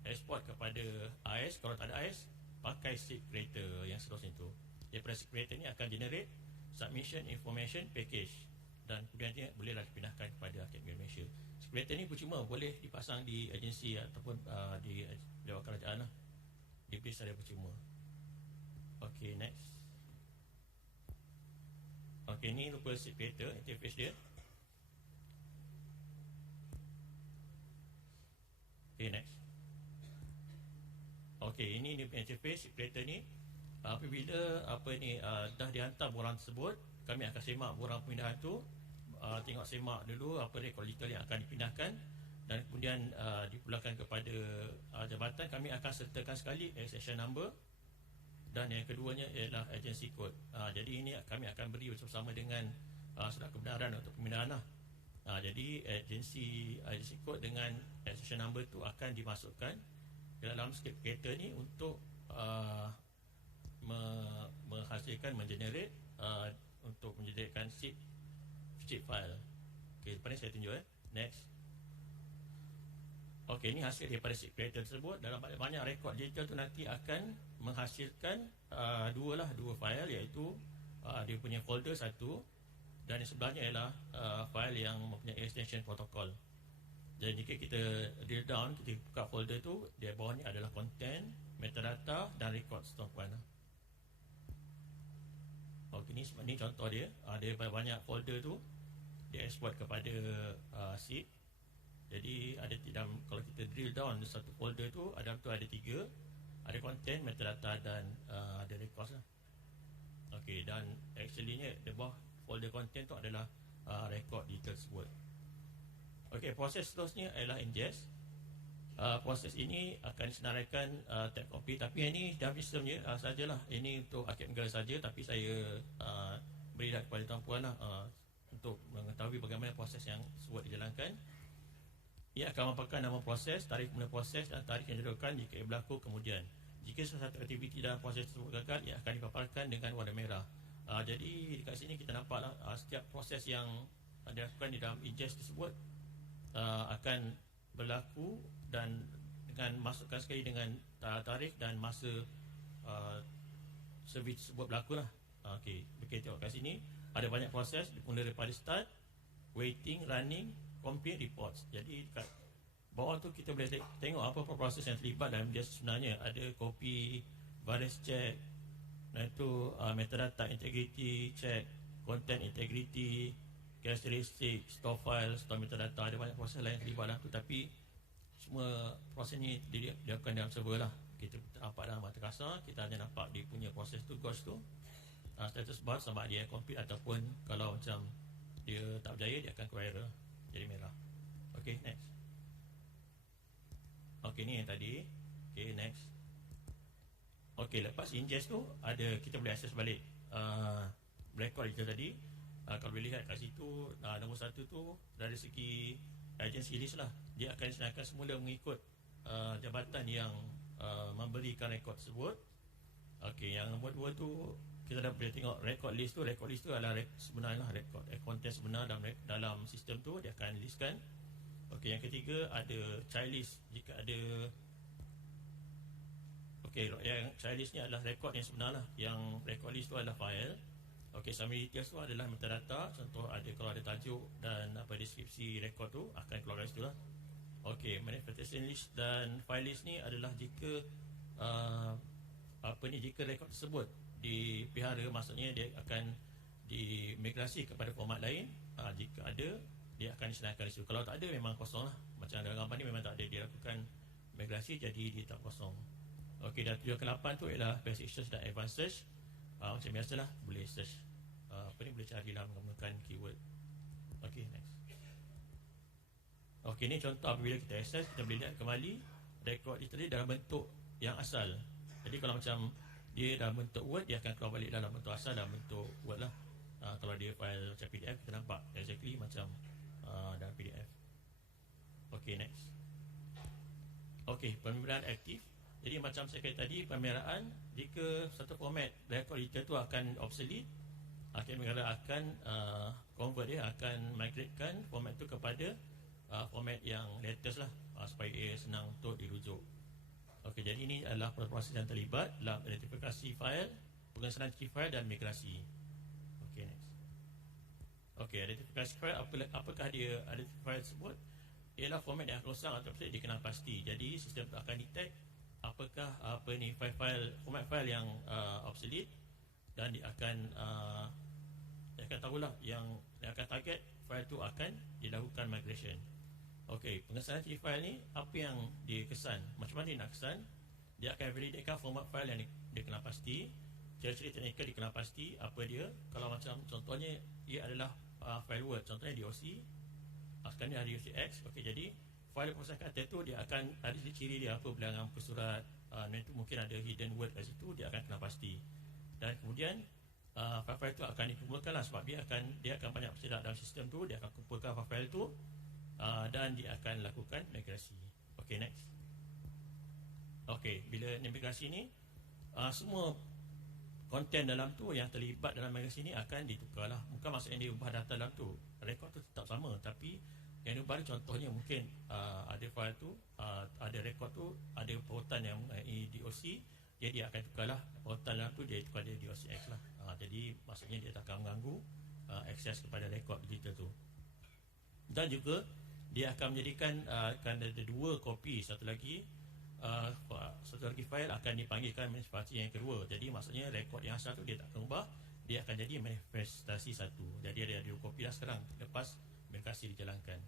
ekspor kepada AIS. Kalau tak ada AIS, pakai SIP creator yang seterusnya itu. Daripada SIP creator ni akan generate submission information package, dan kemudian dia bolehlah dipindahkan kepada Akademi Malaysia. SIP creator ni percuma boleh dipasang di agensi ataupun di lewat kerajaan lah. Dia boleh secara percuma. Okey, next. Okey, ni rupa SIP creator, interface dia. Okey, next. Okey, ini dia punya interface SIP creator ni. Apabila dah dihantar borang tersebut, kami akan semak borang pemindahan tu, tengok semak dulu apa rekod digital yang akan dipindahkan, dan kemudian dipulangkan kepada jabatan. Kami akan sertakan sekali accession number, dan yang keduanya ialah agency code. Jadi ini kami akan beri bersama dengan surat kebenaran untuk pemindahan lah. Jadi agency code dengan accession number tu akan dimasukkan ke dalam script creator ni untuk menghasilkan, mengenerate untuk menjadikan SIP file. Okey, lepas ni saya tunjuk next. Okey, ni hasil daripada SIP creator tersebut. Dalam banyak rekod digital tu nanti akan menghasilkan dua file, iaitu dia punya folder satu, dan yang sebelahnya ialah file yang mempunyai extension protokol. Jadi jika kita drill down, kita buka folder tu, di bawah ni adalah content, metadata dan records, tuan-puan. Okey, ni contoh dia. Dia banyak folder tu dia export kepada SIP. Jadi kalau kita drill down satu folder tu, dalam tu ada 3, ada content, metadata dan ada records lah. Okey, dan actually-nya di bawah folder content tu adalah record detail tersebut. Okey, proses seterusnya adalah ingest. Proses ini akan disenaraikan tab copy, tapi ini dalam sistemnya sajalah. Ini untuk Akad Negara saja, tapi saya berilah kepada tuan-puan lah untuk mengetahui bagaimana proses yang tersebut dijalankan. Ia akan merupakan nama proses, tarikh mula proses dan tarikh yang dilakukan jika ia berlaku kemudian. Jika sesuatu aktiviti dalam proses tersebut gagal, ia akan dipaparkan dengan warna merah. Jadi dekat sini kita nampaklah setiap proses yang dilakukan di dalam ingest tersebut akan berlaku, dan dengan masukkan sekali dengan tarikh dan masa servis tersebut berlaku lah. Okey, kita tengok kat sini ada banyak proses, mula daripada start, waiting, running, complete, reports. Jadi kat bawah tu kita boleh tengok apa proses yang terlibat dalam dia sebenarnya. Ada copy, virus check, dan itu metadata integrity check, content integrity, characteristic, store file, store metadata. Ada banyak proses lain yang terlibat dalam tu, tapi semua proses ni dilakukan dalam server lah. Kita nampak dalam mata kasar, kita hanya nampak dia punya proses tu, ghost tu, status bar sama dia complete, ataupun kalau macam dia tak berjaya, dia akan keluar error, jadi merah. Ok, next. Ok, ni yang tadi. Ok, next. Ok, lepas ingest tu kita boleh akses balik record kita tadi. Kalau boleh lihat kat situ, nombor 1 tu dari segi agency list lah, dia akan disenaraikan semula mengikut jabatan yang memberikan rekod tersebut. Okey, yang nombor 2 tu kita dah boleh tengok record list tu adalah sebenarnya record content sebenar dalam sistem tu dia akan listkan. Okey, yang ketiga ada child list. Jika ada yang child list ni adalah rekod yang sebenar lah. Yang record list tu adalah file. Okey, summary details tu adalah metadata. Contoh kalau ada tajuk dan deskripsi rekod tu akan keluar dari situ lah. Okey, manifestation list dan file list ni adalah jika jika rekod tersebut dipelihara, maksudnya dia akan dimigrasi kepada format lain. Jika ada, dia akan disenaraikan di situ. Kalau tak ada, memang kosong lah. Macam dalam gambar ni memang tak ada, dia lakukan migrasi, jadi dia tak kosong. Okey, dan 7 ke 8 tu ialah basic search dan advanced search. Macam biasalah, boleh search boleh cari lah menggunakan keyword. Okey, next. Okey, ni contoh apabila kita access, kita boleh lihat kembali rekod literally dalam bentuk yang asal. Jadi kalau macam dia dalam bentuk Word, dia akan keluar balik dalam bentuk asal, dalam bentuk Word lah. Kalau dia file macam PDF, kita nampak exactly macam dalam PDF. Okey, next. Okey, pemeliharaan aktif. Jadi macam saya kata tadi, pemeliharaan jika satu format rekod literal tu akan obsolete, pemeliharaan akan convert dia, akan migratekan format tu kepada format yang latest lah, supaya ia senang untuk dirujuk. Okey, jadi ini adalah proses yang terlibat dalam identifikasi file, pengesalan key file dan migrasi. Okey, next. Okey, identifikasi file, apakah dia identifikasi file tersebut? Ialah format yang kosong atau dikenal pasti. Jadi sistem akan detect apakah format file yang obsolete, dan dia akan tahulah yang akan target file tu akan dilakukan migration. Okey, pengesalan key file ni apa yang dia kesan, macam mana dia nak kesan? Dia akan validatekan format file yang dia kenal pasti. Ciri-ciri teknikal dikenal pasti apa dia. Kalau macam contohnya ia adalah file Word, contohnya DOC, sekarang ni ada DOCX. Okey, jadi file pengesalan kata tu dia akan ada ciri dia, apa bilangan muka surat, itu mungkin ada hidden word kat situ, dia akan kenal pasti. Dan kemudian file-file tu akan dikumpulkan lah, sebab dia akan banyak bersedak dalam sistem tu, dia akan kumpulkan file tu dan dia akan lakukan migrasi. Okey, next. Okey, bila migrasi ni semua konten dalam tu yang terlibat dalam migrasi ni akan ditukar lah. Bukan maksudnya dia ubah data dalam tu, rekod tu tetap sama, tapi yang diubah contohnya mungkin ada file tu, ada rekod tu, ada pautan yang DOC, jadi dia akan tukarlah pautan dalam tu, dia tukar dia DOCX lah. Jadi maksudnya dia tak akan mengganggu akses kepada rekod digital tu. Dan juga dia akan menjadikan akan ada dua kopi, satu lagi file akan dipanggilkan manifestasi yang kedua. Jadi maksudnya rekod yang asal tu dia tak akan ubah, dia akan jadi manifestasi satu. Jadi ada dua kopi lah sekarang lepas migrasi dijalankan.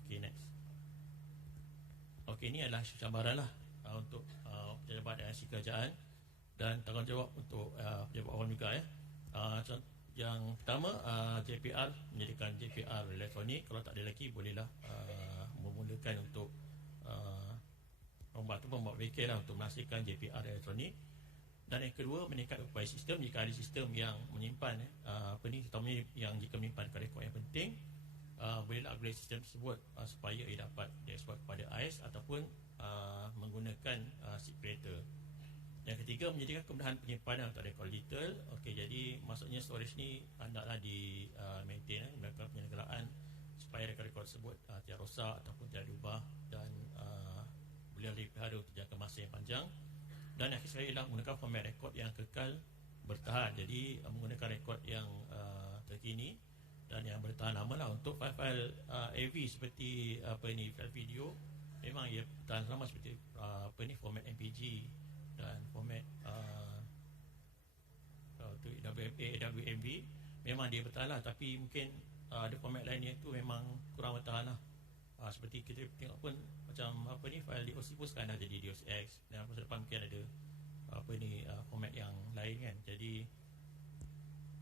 Okey, next. Okey, ni adalah cabaran lah untuk pejabat dan agensi kerajaan dan tanggungjawab untuk pejabat awam juga ya. Yang pertama, JPR, menjadikan JPR elektronik. Kalau tak ada lagi, bolehlah memulakan untuk membuat fikir lah untuk menghasilkan JPR elektronik. Dan yang kedua, meningkat upaya sistem. Jika ada sistem yang menyimpan terutamanya yang jika menyimpan rekod yang penting, bolehlah upgrade sistem tersebut supaya ia dapat dieksport kepada AIS ataupun menggunakan SIP creator. Yang ketiga, menjadikan kemudahan penyimpanan untuk rekod digital. Okey, jadi maksudnya storage ni hendaklah di maintain, melakukan penyelenggaraan supaya rekod-rekod tersebut tidak rosak ataupun tidak diubah dan boleh dipelihara untuk jangka masa yang panjang. Dan akhir sekali ialah menggunakan format rekod yang kekal bertahan. Jadi menggunakan rekod yang terkini dan yang bertahan lama lah. Untuk file-file AV seperti file video, memang ia bertahan lama seperti format MPG dan format WMV, memang dia bertahan lah. Tapi mungkin ada format lainnya tu memang kurang bertahan lah. Seperti kita tengok pun macam file DOC pun sekarang dah jadi DOCX, dan masa depan mungkin ada format yang lain kan. Jadi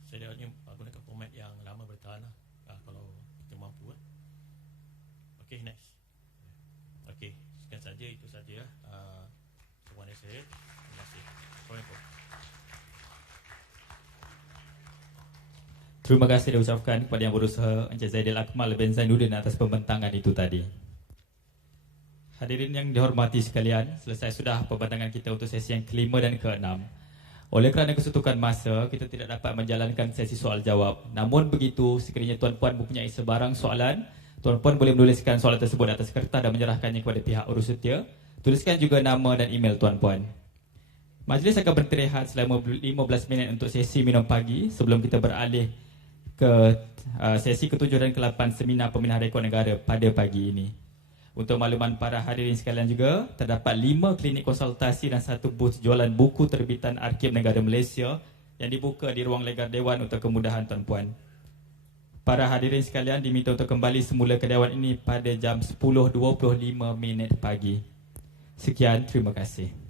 sedahatnya gunakan format yang lama bertahan lah, kalau kita mampu lah. Okey, next. Okey, sekian saja, itu saja soalan dari saya. Terima kasih. Assalamualaikum. Terima kasih diucapkan kepada yang berusaha Encik Zaidil Akmal bin Zainuddin atas pembentangan itu tadi. Hadirin yang dihormati sekalian, selesai sudah pembentangan kita untuk sesi yang kelima dan keenam. Oleh kerana kesuntukan masa, kita tidak dapat menjalankan sesi soal jawab. Namun begitu, sekiranya tuan-puan mempunyai sebarang soalan, tuan-puan boleh menuliskan soalan tersebut atas kertas dan menyerahkannya kepada pihak urus setia. Tuliskan juga nama dan email tuan-puan. Majlis akan berterehat selama 15 minit untuk sesi minum pagi sebelum kita beralih ke sesi ke-7 dan ke-8 seminar pemilihan rekod negara pada pagi ini. Untuk makluman para hadirin sekalian juga, terdapat 5 klinik konsultasi dan 1 booth jualan buku terbitan Arkib Negara Malaysia yang dibuka di ruang legar Dewan untuk kemudahan tuan-puan. Para hadirin sekalian diminta untuk kembali semula ke Dewan ini pada jam 10.25 pagi. Sekian, terima kasih.